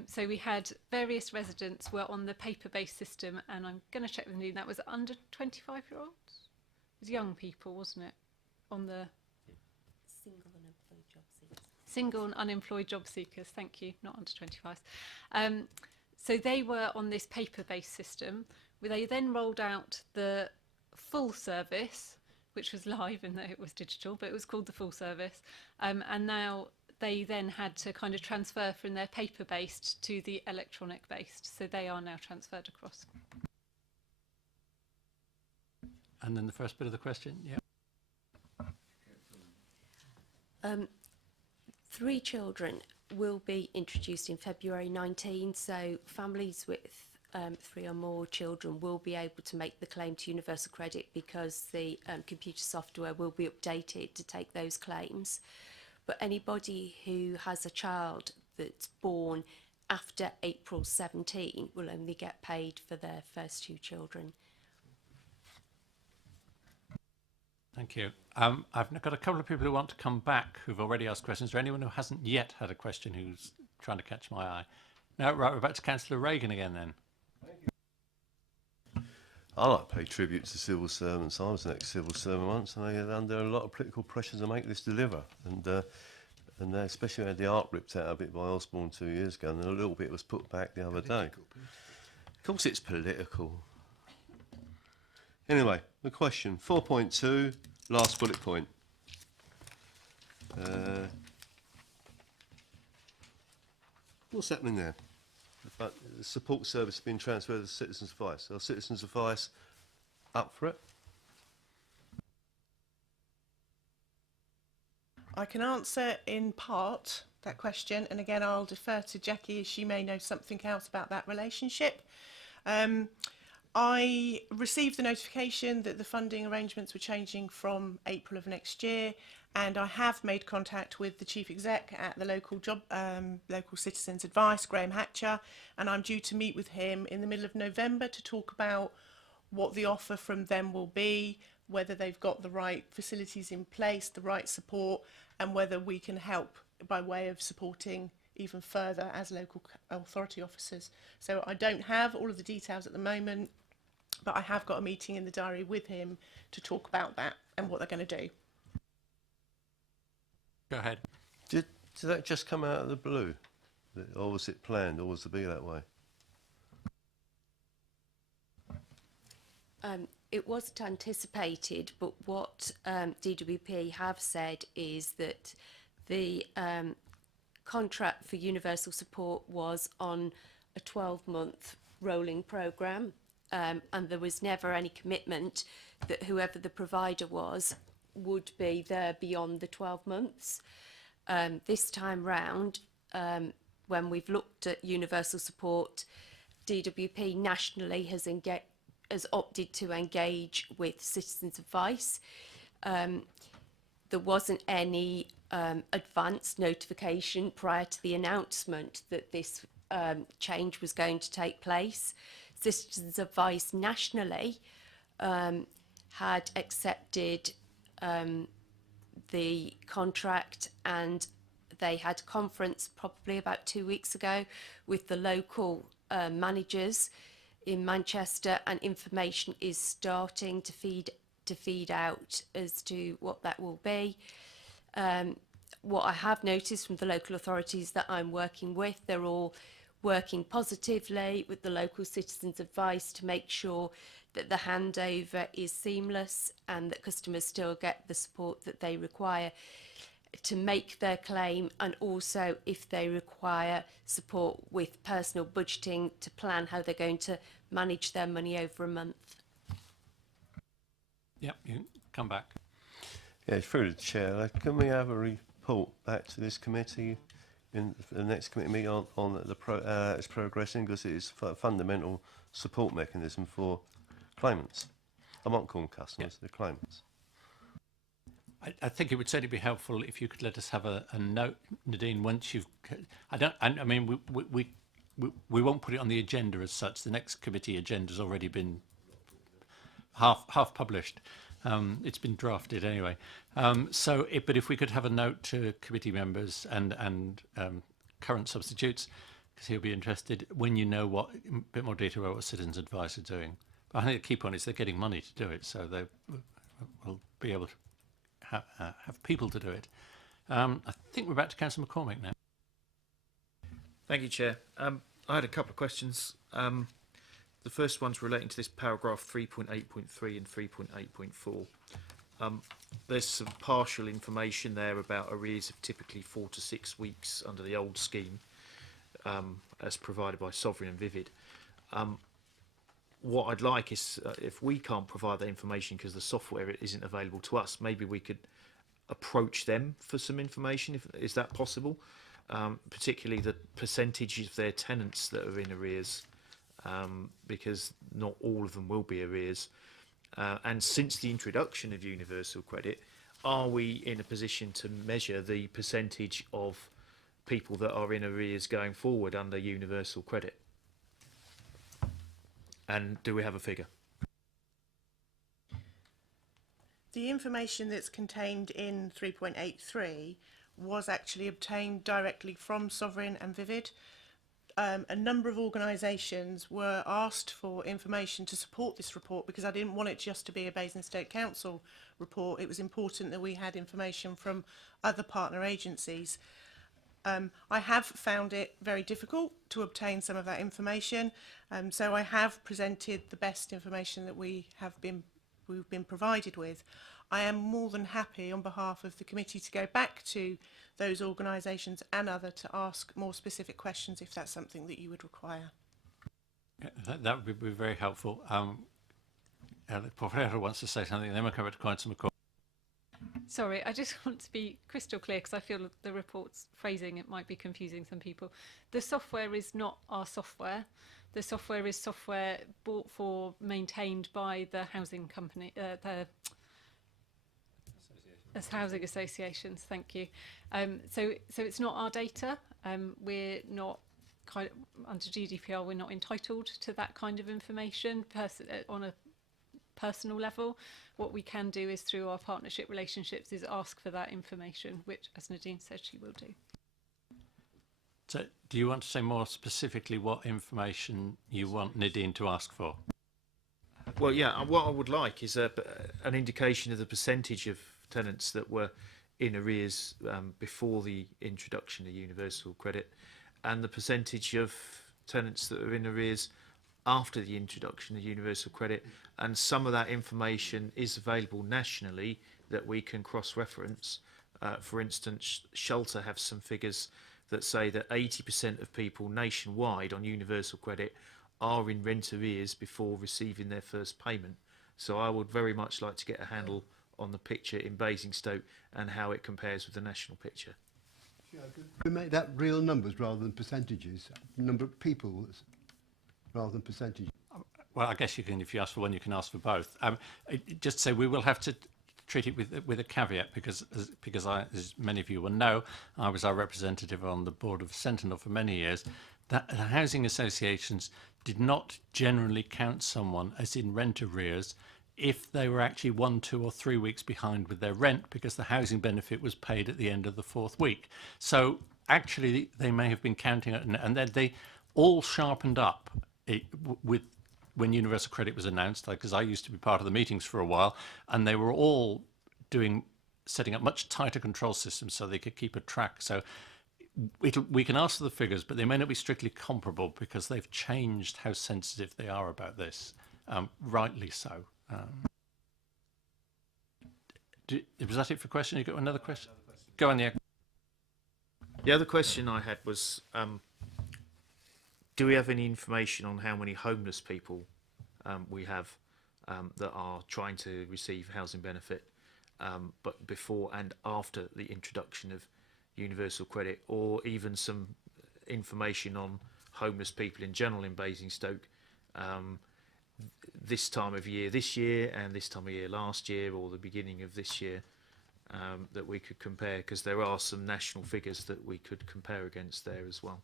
So we had various residents were on the paper-based system, and I'm going to check with you, that was under 25-year-olds? It was young people, wasn't it? On the single and unemployed job seekers, thank you, not under 25s. So they were on this paper-based system, where they then rolled out the full service, which was live in that it was digital, but it was called the full service. And now they then had to kind of transfer from their paper-based to the electronic-based. So they are now transferred across. And then the first bit of the question, yeah. 3 children will be introduced in February 19, so families with 3 or more children will be able to make the claim to universal credit because the computer software will be updated to take those claims. But anybody who has a child that's born after April 17 will only get paid for their first 2 children. Thank you. I've got a couple of people who want to come back who've already asked questions. Is there anyone who hasn't yet had a question who's trying to catch my eye? No, right, we're back to Councillor Reagan again then. I like to pay tribute to civil servants. I was an ex-civil servant once, and they are under a lot of political pressure to make this deliver. And they especially had the art ripped out a bit by Osborne 2 years ago, and a little bit was put back the other day. Of course it's political. Anyway, the question, 4.2, last bullet point. What's happening there? But the support service being transferred to Citizens Advice. Are Citizens Advice up for it? I can answer in part that question, and again I'll defer to Jackie as she may know something else about that relationship. I received the notification that the funding arrangements were changing from April of next year, and I have made contact with the Chief Exec at the local Citizens Advice, Graham Hatcher, and I'm due to meet with him in the middle of November to talk about what the offer from them will be, whether they've got the right facilities in place, the right support, and whether we can help by way of supporting even further as local authority officers. So I don't have all of the details at the moment, but I have got a meeting in the diary with him to talk about that and what they're going to do. Go ahead. Did that just come out of the blue? Or was it planned, or was it to be that way? It wasn't anticipated, but what DWP have said is that the contract for universal support was on a 12-month rolling programme, and there was never any commitment that whoever the provider was would be there beyond the 12 months. This time round, when we've looked at universal support, DWP nationally has opted to engage with Citizens Advice. There wasn't any advance notification prior to the announcement that this change was going to take place. Citizens Advice nationally had accepted the contract, and they had a conference probably about 2 weeks ago with the local managers in Manchester, and information is starting to feed out as to what that will be. What I have noticed from the local authorities that I'm working with, they're all working positively with the local Citizens Advice to make sure that the handover is seamless and that customers still get the support that they require. to make their claim, and also if they require support with personal budgeting to plan how they're going to manage their money over a month. Yep, you can come back. Yeah, through the chair, can we have a report back to this committee in the next committee meeting on it's progressing, because it is a fundamental support mechanism for claimants. I won't call them customers, they're claimants. I think it would certainly be helpful if you could let us have a note, Nadine, once you've... I mean, we won't put it on the agenda as such. The next committee agenda has already been half published. It's been drafted anyway. But if we could have a note to committee members and current substitutes, because he'll be interested, when you know a bit more detail about what Citizens Advice are doing. But I think the key point is they're getting money to do it, so they will be able to have people to do it. I think we're back to Councillor McCormick now. Thank you, Chair. I had a couple of questions. The first one's relating to this paragraph 3.8.3 and 3.8.4. There's some partial information there about arrears of typically 4 to 6 weeks under the old scheme, as provided by Sovereign and Vivid. What I'd like is, if we can't provide that information because the software isn't available to us, maybe we could approach them for some information. Is that possible? Particularly the percentage of their tenants that are in arrears, because not all of them will be arrears. And since the introduction of universal credit, are we in a position to measure the percentage of people that are in arrears going forward under universal credit? And do we have a figure? The information that's contained in 3.83 was actually obtained directly from Sovereign and Vivid. A number of organisations were asked for information to support this report because I didn't want it just to be a Basingstoke Council report. It was important that we had information from other partner agencies. I have found it very difficult to obtain some of that information, so I have presented the best information that we've been provided with. I am more than happy on behalf of the committee to go back to those organisations and other to ask more specific questions if that's something that you would require. Yeah, that would be very helpful. The Portfolio wants to say something, then we'll come back to Councillor McCall. Sorry, I just want to be crystal clear because I feel the report's phrasing, it might be confusing some people. The software is not our software. The software is software bought for, maintained by the housing company, as housing associations, thank you. So it's not our data. We're not, under GDPR, we're not entitled to that kind of information on a personal level. What we can do is through our partnership relationships is ask for that information, which, as Nadine said, she will do. So do you want to say more specifically what information you want Nadine to ask for? Well, yeah, what I would like is an indication of the percentage of tenants that were in arrears before the introduction of universal credit, and the percentage of tenants that are in arrears after the introduction of universal credit. And some of that information is available nationally that we can cross-reference. For instance, Shelter have some figures that say that 80% of people nationwide on universal credit are in rent arrears before receiving their first payment. So I would very much like to get a handle on the picture in Basingstoke and how it compares with the national picture. We make that real numbers rather than percentages, number of people rather than percentages. Well, I guess you can, if you ask for one, you can ask for both. Just say we will have to treat it with a caveat because as many of you will know, I was our representative on the board of Sentinel for many years. That the housing associations did not generally count someone as in rent arrears if they were actually 1, 2 or 3 weeks behind with their rent, because the housing benefit was paid at the end of the 4th week. So actually they may have been counting it, and then they all sharpened up with when universal credit was announced, because I used to be part of the meetings for a while, and they were all setting up much tighter control systems so they could keep a track. So we can ask for the figures, but they may not be strictly comparable because they've changed how sensitive they are about this, rightly so. Was that it for question? You got another question? Go on, yeah. The other question I had was, do we have any information on how many homeless people we have that are trying to receive housing benefit, but before and after the introduction of universal credit, or even some information on homeless people in general in Basingstoke this time of year this year and this time of year last year, or the beginning of this year, that we could compare, because there are some national figures that we could compare against there as well.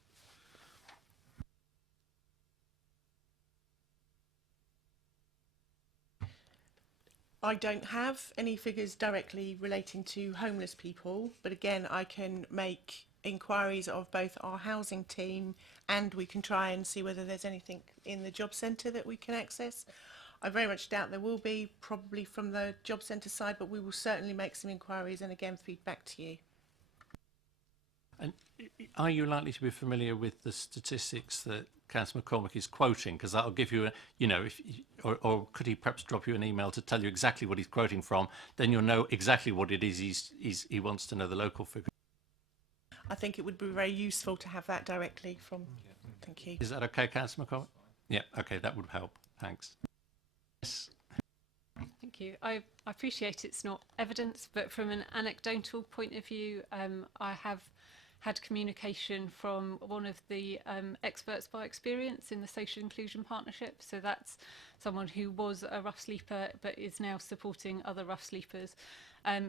I don't have any figures directly relating to homeless people, but again, I can make inquiries of both our housing team, and we can try and see whether there's anything in the job centre that we can access. I very much doubt there will be, probably from the job centre side, but we will certainly make some inquiries and again feed back to you. And are you likely to be familiar with the statistics that Councillor McCormick is quoting? Because that'll give you, or could he perhaps drop you an email to tell you exactly what he's quoting from? Then you'll know exactly what it is he wants to know, the local figure. I think it would be very useful to have that directly from. Thank you. Is that okay, Councillor McCormick? Yeah, okay, that would help. Thanks. Yes. Thank you. I appreciate it's not evidence, but from an anecdotal point of view, I have had communication from one of the experts by experience in the Social Inclusion Partnership. So that's someone who was a rough sleeper but is now supporting other rough sleepers.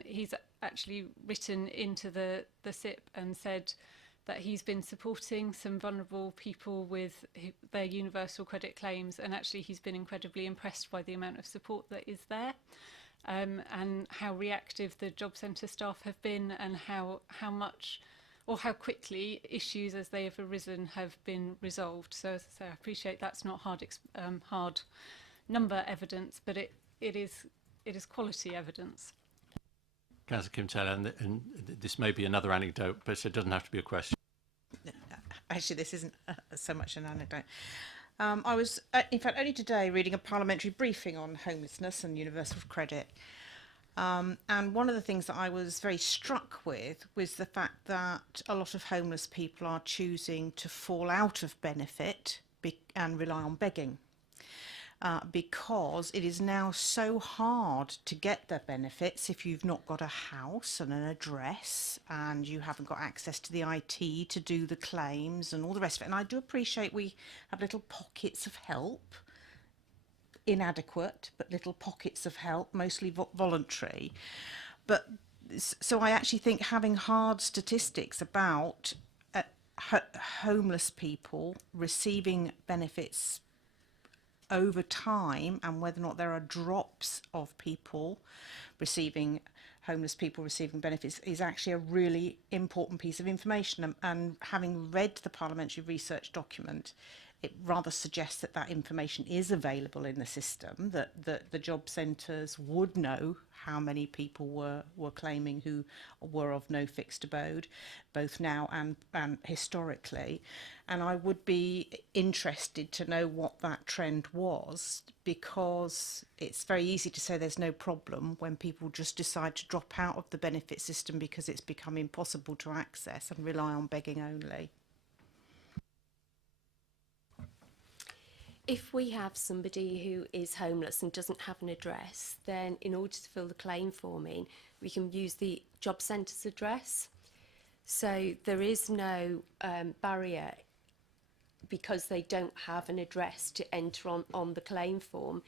He's actually written into the SIP and said that he's been supporting some vulnerable people with their universal credit claims, and actually he's been incredibly impressed by the amount of support that is there, and how reactive the job centre staff have been, and how much or how quickly issues as they have arisen have been resolved. So as I say, I appreciate that's not hard number evidence, but it is quality evidence. Councillor Kim Taylor, and this may be another anecdote, but it doesn't have to be a question. Actually, this isn't so much an anecdote. I was, in fact, only today reading a parliamentary briefing on homelessness and universal credit. And one of the things that I was very struck with was the fact that a lot of homeless people are choosing to fall out of benefit and rely on begging. Because it is now so hard to get their benefits if you've not got a house and an address and you haven't got access to the IT to do the claims and all the rest of it. And I do appreciate we have little pockets of help, inadequate, but little pockets of help, mostly voluntary. But so I actually think having hard statistics about homeless people receiving benefits over time, and whether or not there are drops of people receiving, homeless people receiving benefits, is actually a really important piece of information. And having read the parliamentary research document, it rather suggests that that information is available in the system, that the job centres would know how many people were claiming who were of no fixed abode, both now and historically. And I would be interested to know what that trend was, because it's very easy to say there's no problem when people just decide to drop out of the benefit system because it's become impossible to access and rely on begging only. If we have somebody who is homeless and doesn't have an address, then in order to fill the claim form in, we can use the job centre's address. So there is no barrier, because they don't have an address to enter on the claim form.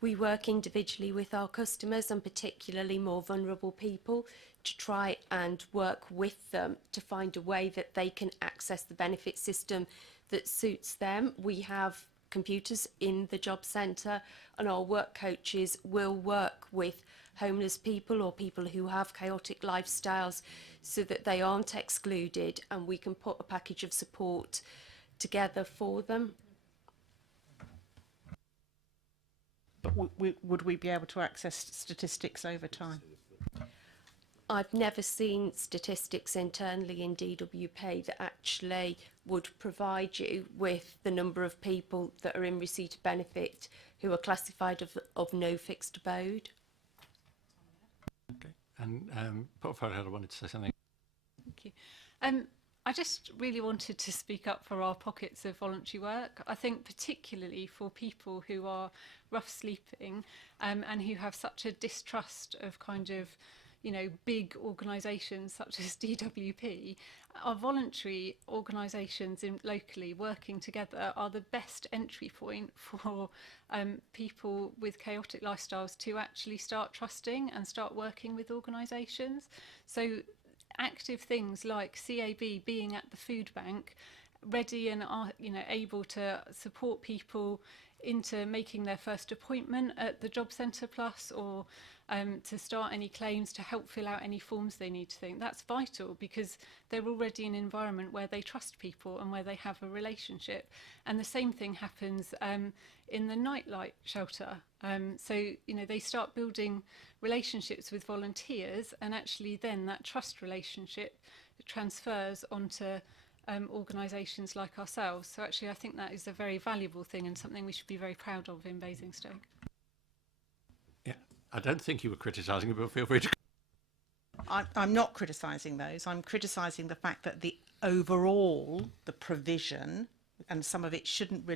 We work individually with our customers, and particularly more vulnerable people, to try and work with them to find a way that they can access the benefit system that suits them. We have computers in the job centre, and our work coaches will work with homeless people or people who have chaotic lifestyles so that they aren't excluded, and we can put a package of support together for them. But would we be able to access statistics over time? I've never seen statistics internally in DWP that actually would provide you with the number of people that are in receipt of benefit who are classified of no fixed abode. Okay, and Portfolio Head, I wanted to say something. Thank you. I just really wanted to speak up for our pockets of voluntary work. I think particularly for people who are rough sleeping and who have such a distrust of kind of, you know, big organisations such as DWP, our voluntary organisations locally working together are the best entry point for people with chaotic lifestyles to actually start trusting and start working with organisations. So active things like CAB being at the food bank, ready and able to support people into making their first appointment at the Job Centre Plus, or to start any claims, to help fill out any forms they need to think. That's vital because they're already in an environment where they trust people and where they have a relationship. And the same thing happens in the nightlight shelter. So, you know, they start building relationships with volunteers, and actually then that trust relationship transfers onto organisations like ourselves. So actually I think that is a very valuable thing and something we should be very proud of in Basingstoke. Yeah, I don't think you were criticising it, but feel free to. I'm not criticising those. I'm criticising the fact that the provision, and some of it shouldn't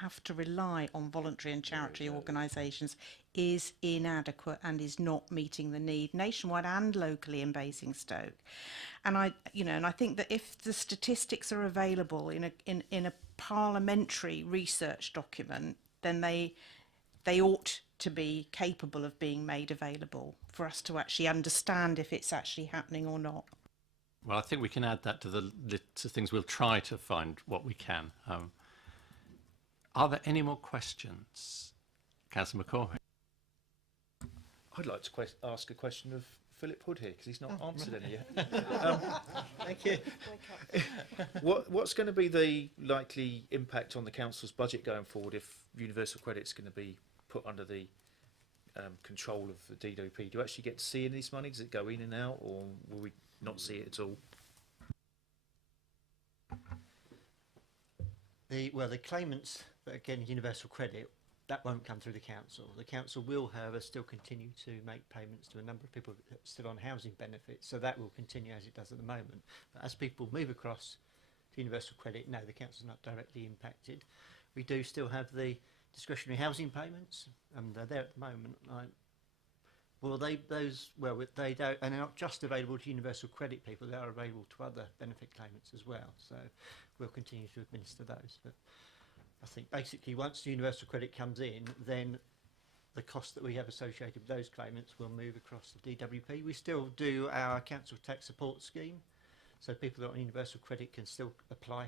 have to rely on voluntary and charity organisations, is inadequate and is not meeting the need nationwide and locally in Basingstoke. And I think that if the statistics are available in a parliamentary research document, then they ought to be capable of being made available for us to actually understand if it's actually happening or not. Well, I think we can add that to the list of things. We'll try to find what we can. Are there any more questions? Councillor McCaw. I'd like to ask a question of Philip Hood here, because he's not answered any yet. Thank you. What's going to be the likely impact on the council's budget going forward if universal credit's going to be put under the control of the DWP? Do you actually get to see any of this money? Does it go in and out, or will we not see it at all? The claimants that are getting universal credit, that won't come through the council. The council will, however, still continue to make payments to a number of people that are still on housing benefits, so that will continue as it does at the moment. But as people move across to universal credit, no, the council's not directly impacted. We do still have the discretionary housing payments, and they're there at the moment. They don't, and they're not just available to universal credit people, they are available to other benefit claimants as well. So we'll continue to administer those. But I think basically once the universal credit comes in, then the cost that we have associated with those claimants will move across the DWP. We still do our council tax support scheme, so people that are on universal credit can still apply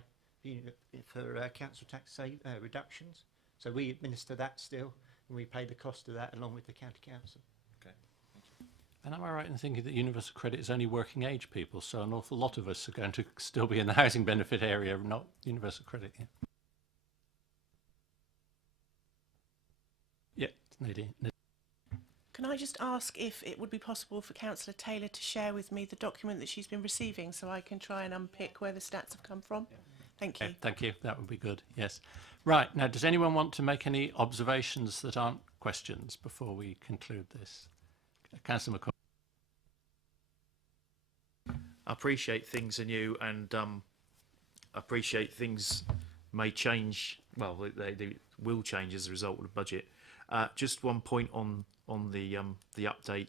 for council tax reductions. So we administer that still, and we pay the cost of that along with the county council. Okay, thank you. And am I right in thinking that universal credit is only working age people, so an awful lot of us are going to still be in the housing benefit area, not universal credit? Yeah. Yeah, Nadine. Can I just ask if it would be possible for Councillor Taylor to share with me the document that she's been receiving so I can try and unpick where the stats have come from? Thank you. Okay, thank you. That would be good. Yes. Right. Now, does anyone want to make any observations that aren't questions before we conclude this? Councillor McCall. I appreciate things are new, and I appreciate things may change. Well, they will change as a result of the budget. Just one point on the update.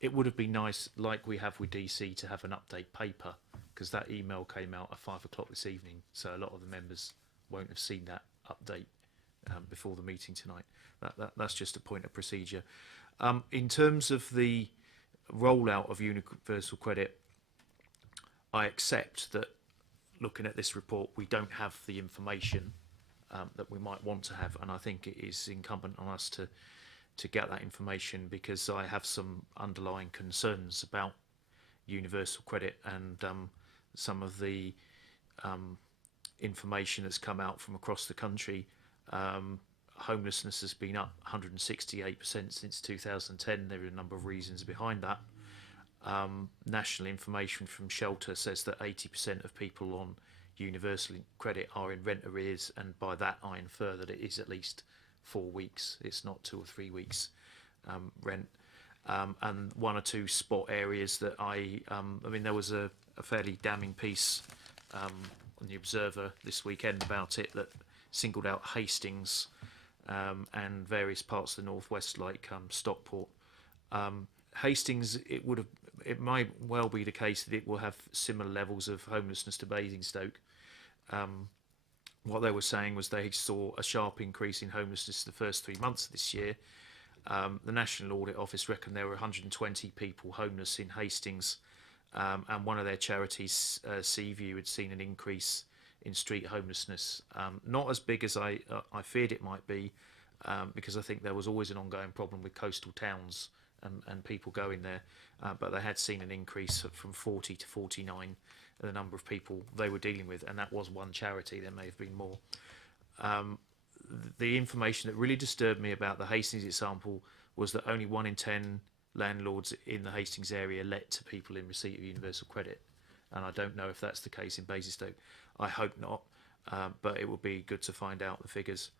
It would have been nice, like we have with DC, to have an update paper, because that email came out at 5 o'clock this evening, so a lot of the members won't have seen that update before the meeting tonight. That's just a point of procedure. In terms of the rollout of universal credit, I accept that looking at this report, we don't have the information that we might want to have, and I think it is incumbent on us to get that information, because I have some underlying concerns about universal credit and some of the information that's come out from across the country. Homelessness has been up 168% since 2010. There are a number of reasons behind that. National information from Shelter says that 80% of people on universal credit are in rent arrears, and by that I infer that it is at least 4 weeks. It's not 2 or 3 weeks rent. And one or two spot areas that I mean, there was a a fairly damning piece on the Observer this weekend about it that singled out Hastings and various parts of the northwest, like Stockport. Hastings, it might well be the case that it will have similar levels of homelessness to Basingstoke. What they were saying was they saw a sharp increase in homelessness the first 3 months of this year. The National Audit Office reckoned there were 120 people homeless in Hastings, and one of their charities, Seaview, had seen an increase in street homelessness. Not as big as I feared it might be, because I think there was always an ongoing problem with coastal towns and people going there, but they had seen an increase from 40 to 49 the number of people they were dealing with, and that was one charity. There may have been more. The information that really disturbed me about the Hastings example was that only 1 in 10 landlords in the Hastings area let to people in receipt of universal credit, and I don't know if that's the case in Basingstoke. I hope not, but it would be good to find out the figures.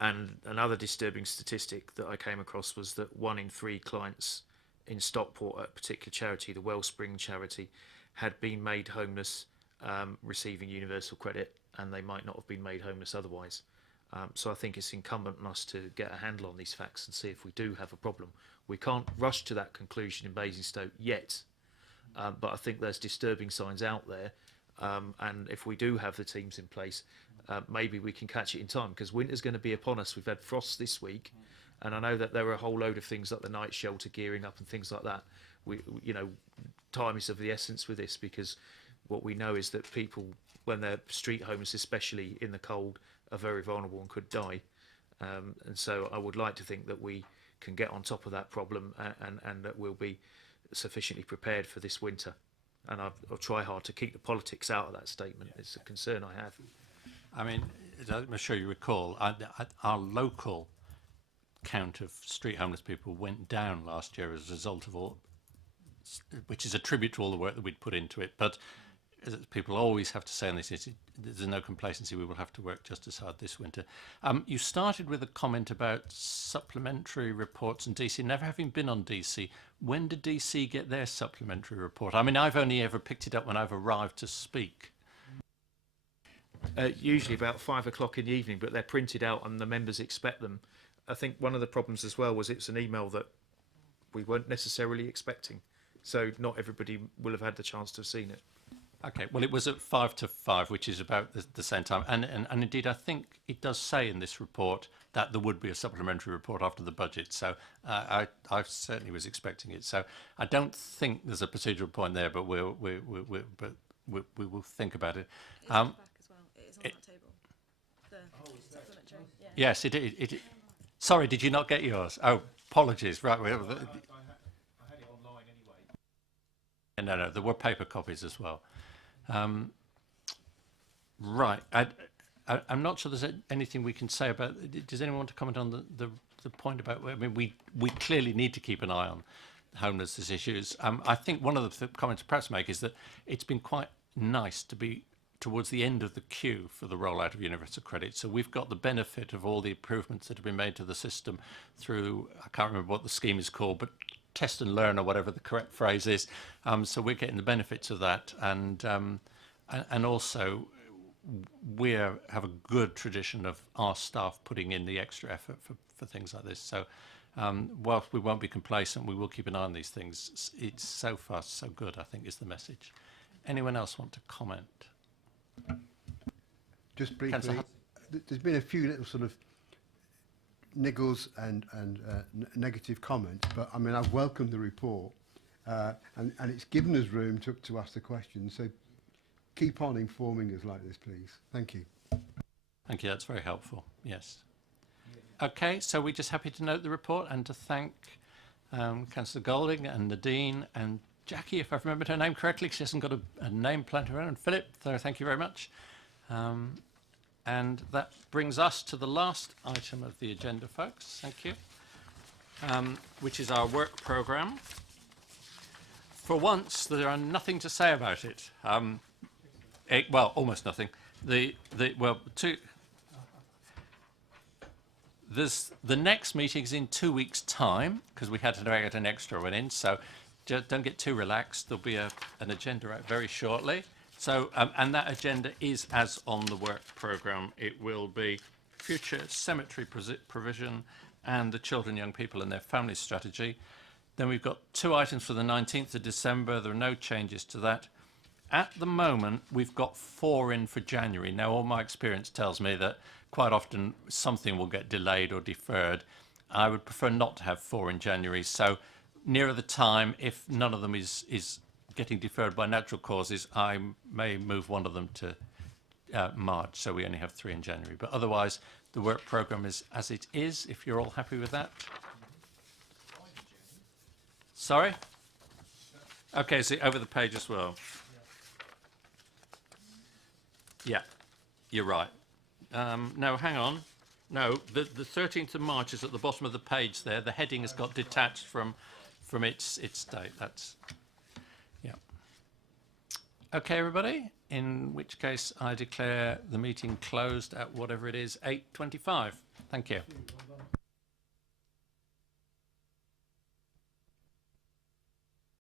And another disturbing statistic that I came across was that 1 in 3 clients in Stockport at a particular charity, the Wellspring charity, had been made homeless receiving universal credit, and they might not have been made homeless otherwise. So I think it's incumbent on us to get a handle on these facts and see if we do have a problem. We can't rush to that conclusion in Basingstoke yet, but I think there's disturbing signs out there, and if we do have the teams in place, maybe we can catch it in time, because winter's going to be upon us. We've had frost this week, and I know that there are a whole load of things like the night shelter gearing up and things like that. Time is of the essence with this, because what we know is that people, when they're street homeless, especially in the cold, are very vulnerable and could die. And so I would like to think that we can get on top of that problem, and that we'll be sufficiently prepared for this winter. And I'll try hard to keep the politics out of that statement. It's a concern I have. I mean, I'm sure you recall, our local count of street homeless people went down last year as a result of all, which is a tribute to all the work that we'd put into it. But as people always have to say on this, there's no complacency. We will have to work just as hard this winter. You started with a comment about supplementary reports and DC. Never having been on DC, when did DC get their supplementary report? I mean, I've only ever picked it up when I've arrived to speak. Usually about 5 o'clock in the evening, but they're printed out and the members expect them. I think one of the problems as well was it's an email that we weren't necessarily expecting, so not everybody will have had the chance to have seen it. Okay, well, it was at 5 to 5, which is about the same time. And indeed, I think it does say in this report that there would be a supplementary report after the budget. So I certainly was expecting it. So I don't think there's a procedural point there, but we will think about it. It's back as well. It is on that table. The supplementary. Yeah. Yes, it. Sorry, did you not get yours? Oh, apologies. Right. I had it online anyway. No, there were paper copies as well. Right. I'm not sure there's anything we can say about. Does anyone want to comment on the point about? I mean, we clearly need to keep an eye on homelessness issues. I think one of the comments to perhaps make is that it's been quite nice to be towards the end of the queue for the rollout of universal credit. So we've got the benefit of all the improvements that have been made to the system through, I can't remember what the scheme is called, but test and learn, or whatever the correct phrase is. So we're getting the benefits of that, and also we have a good tradition of our staff putting in the extra effort for things like this. So whilst we won't be complacent, we will keep an eye on these things. It's so far so good, I think, is the message. Anyone else want to comment? Just briefly, there's been a few little sort of niggles and negative comments, but I mean, I've welcomed the report, and it's given us room to ask the questions. So keep on informing us like this, please. Thank you. Thank you. That's very helpful. Yes. Okay. So we're just happy to note the report and to thank Councillor Golding and Nadine and Jackie, if I've remembered her name correctly. She hasn't got a name planted around. And Philip, so thank you very much. And that brings us to the last item of the agenda, folks. Thank you. Which is our work programme. For once, there are nothing to say about it. Well, almost nothing. The next meeting is in 2 weeks' time, because we had to get an extra one in. So don't get too relaxed. There'll be an agenda out very shortly. So, and that agenda is as on the work programme. It will be future cemetery provision and the children, young people and their family strategy. Then we've got 2 items for the 19th of December. There are no changes to that. At the moment, we've got 4 in for January. Now, all my experience tells me that quite often something will get delayed or deferred. I would prefer not to have 4 in January. So nearer the time, if none of them is getting deferred by natural causes, I may move one of them to March, so we only have 3 in January. But otherwise, the work programme is as it is, if you're all happy with that. Sorry? Okay, so over the page as well. Yeah, you're right. No, hang on. No, the 13th of March is at the bottom of the page there. The heading has got detached from its date. That's, yeah. Okay, everybody. In which case, I declare the meeting closed at whatever it is, 8:25. Thank you.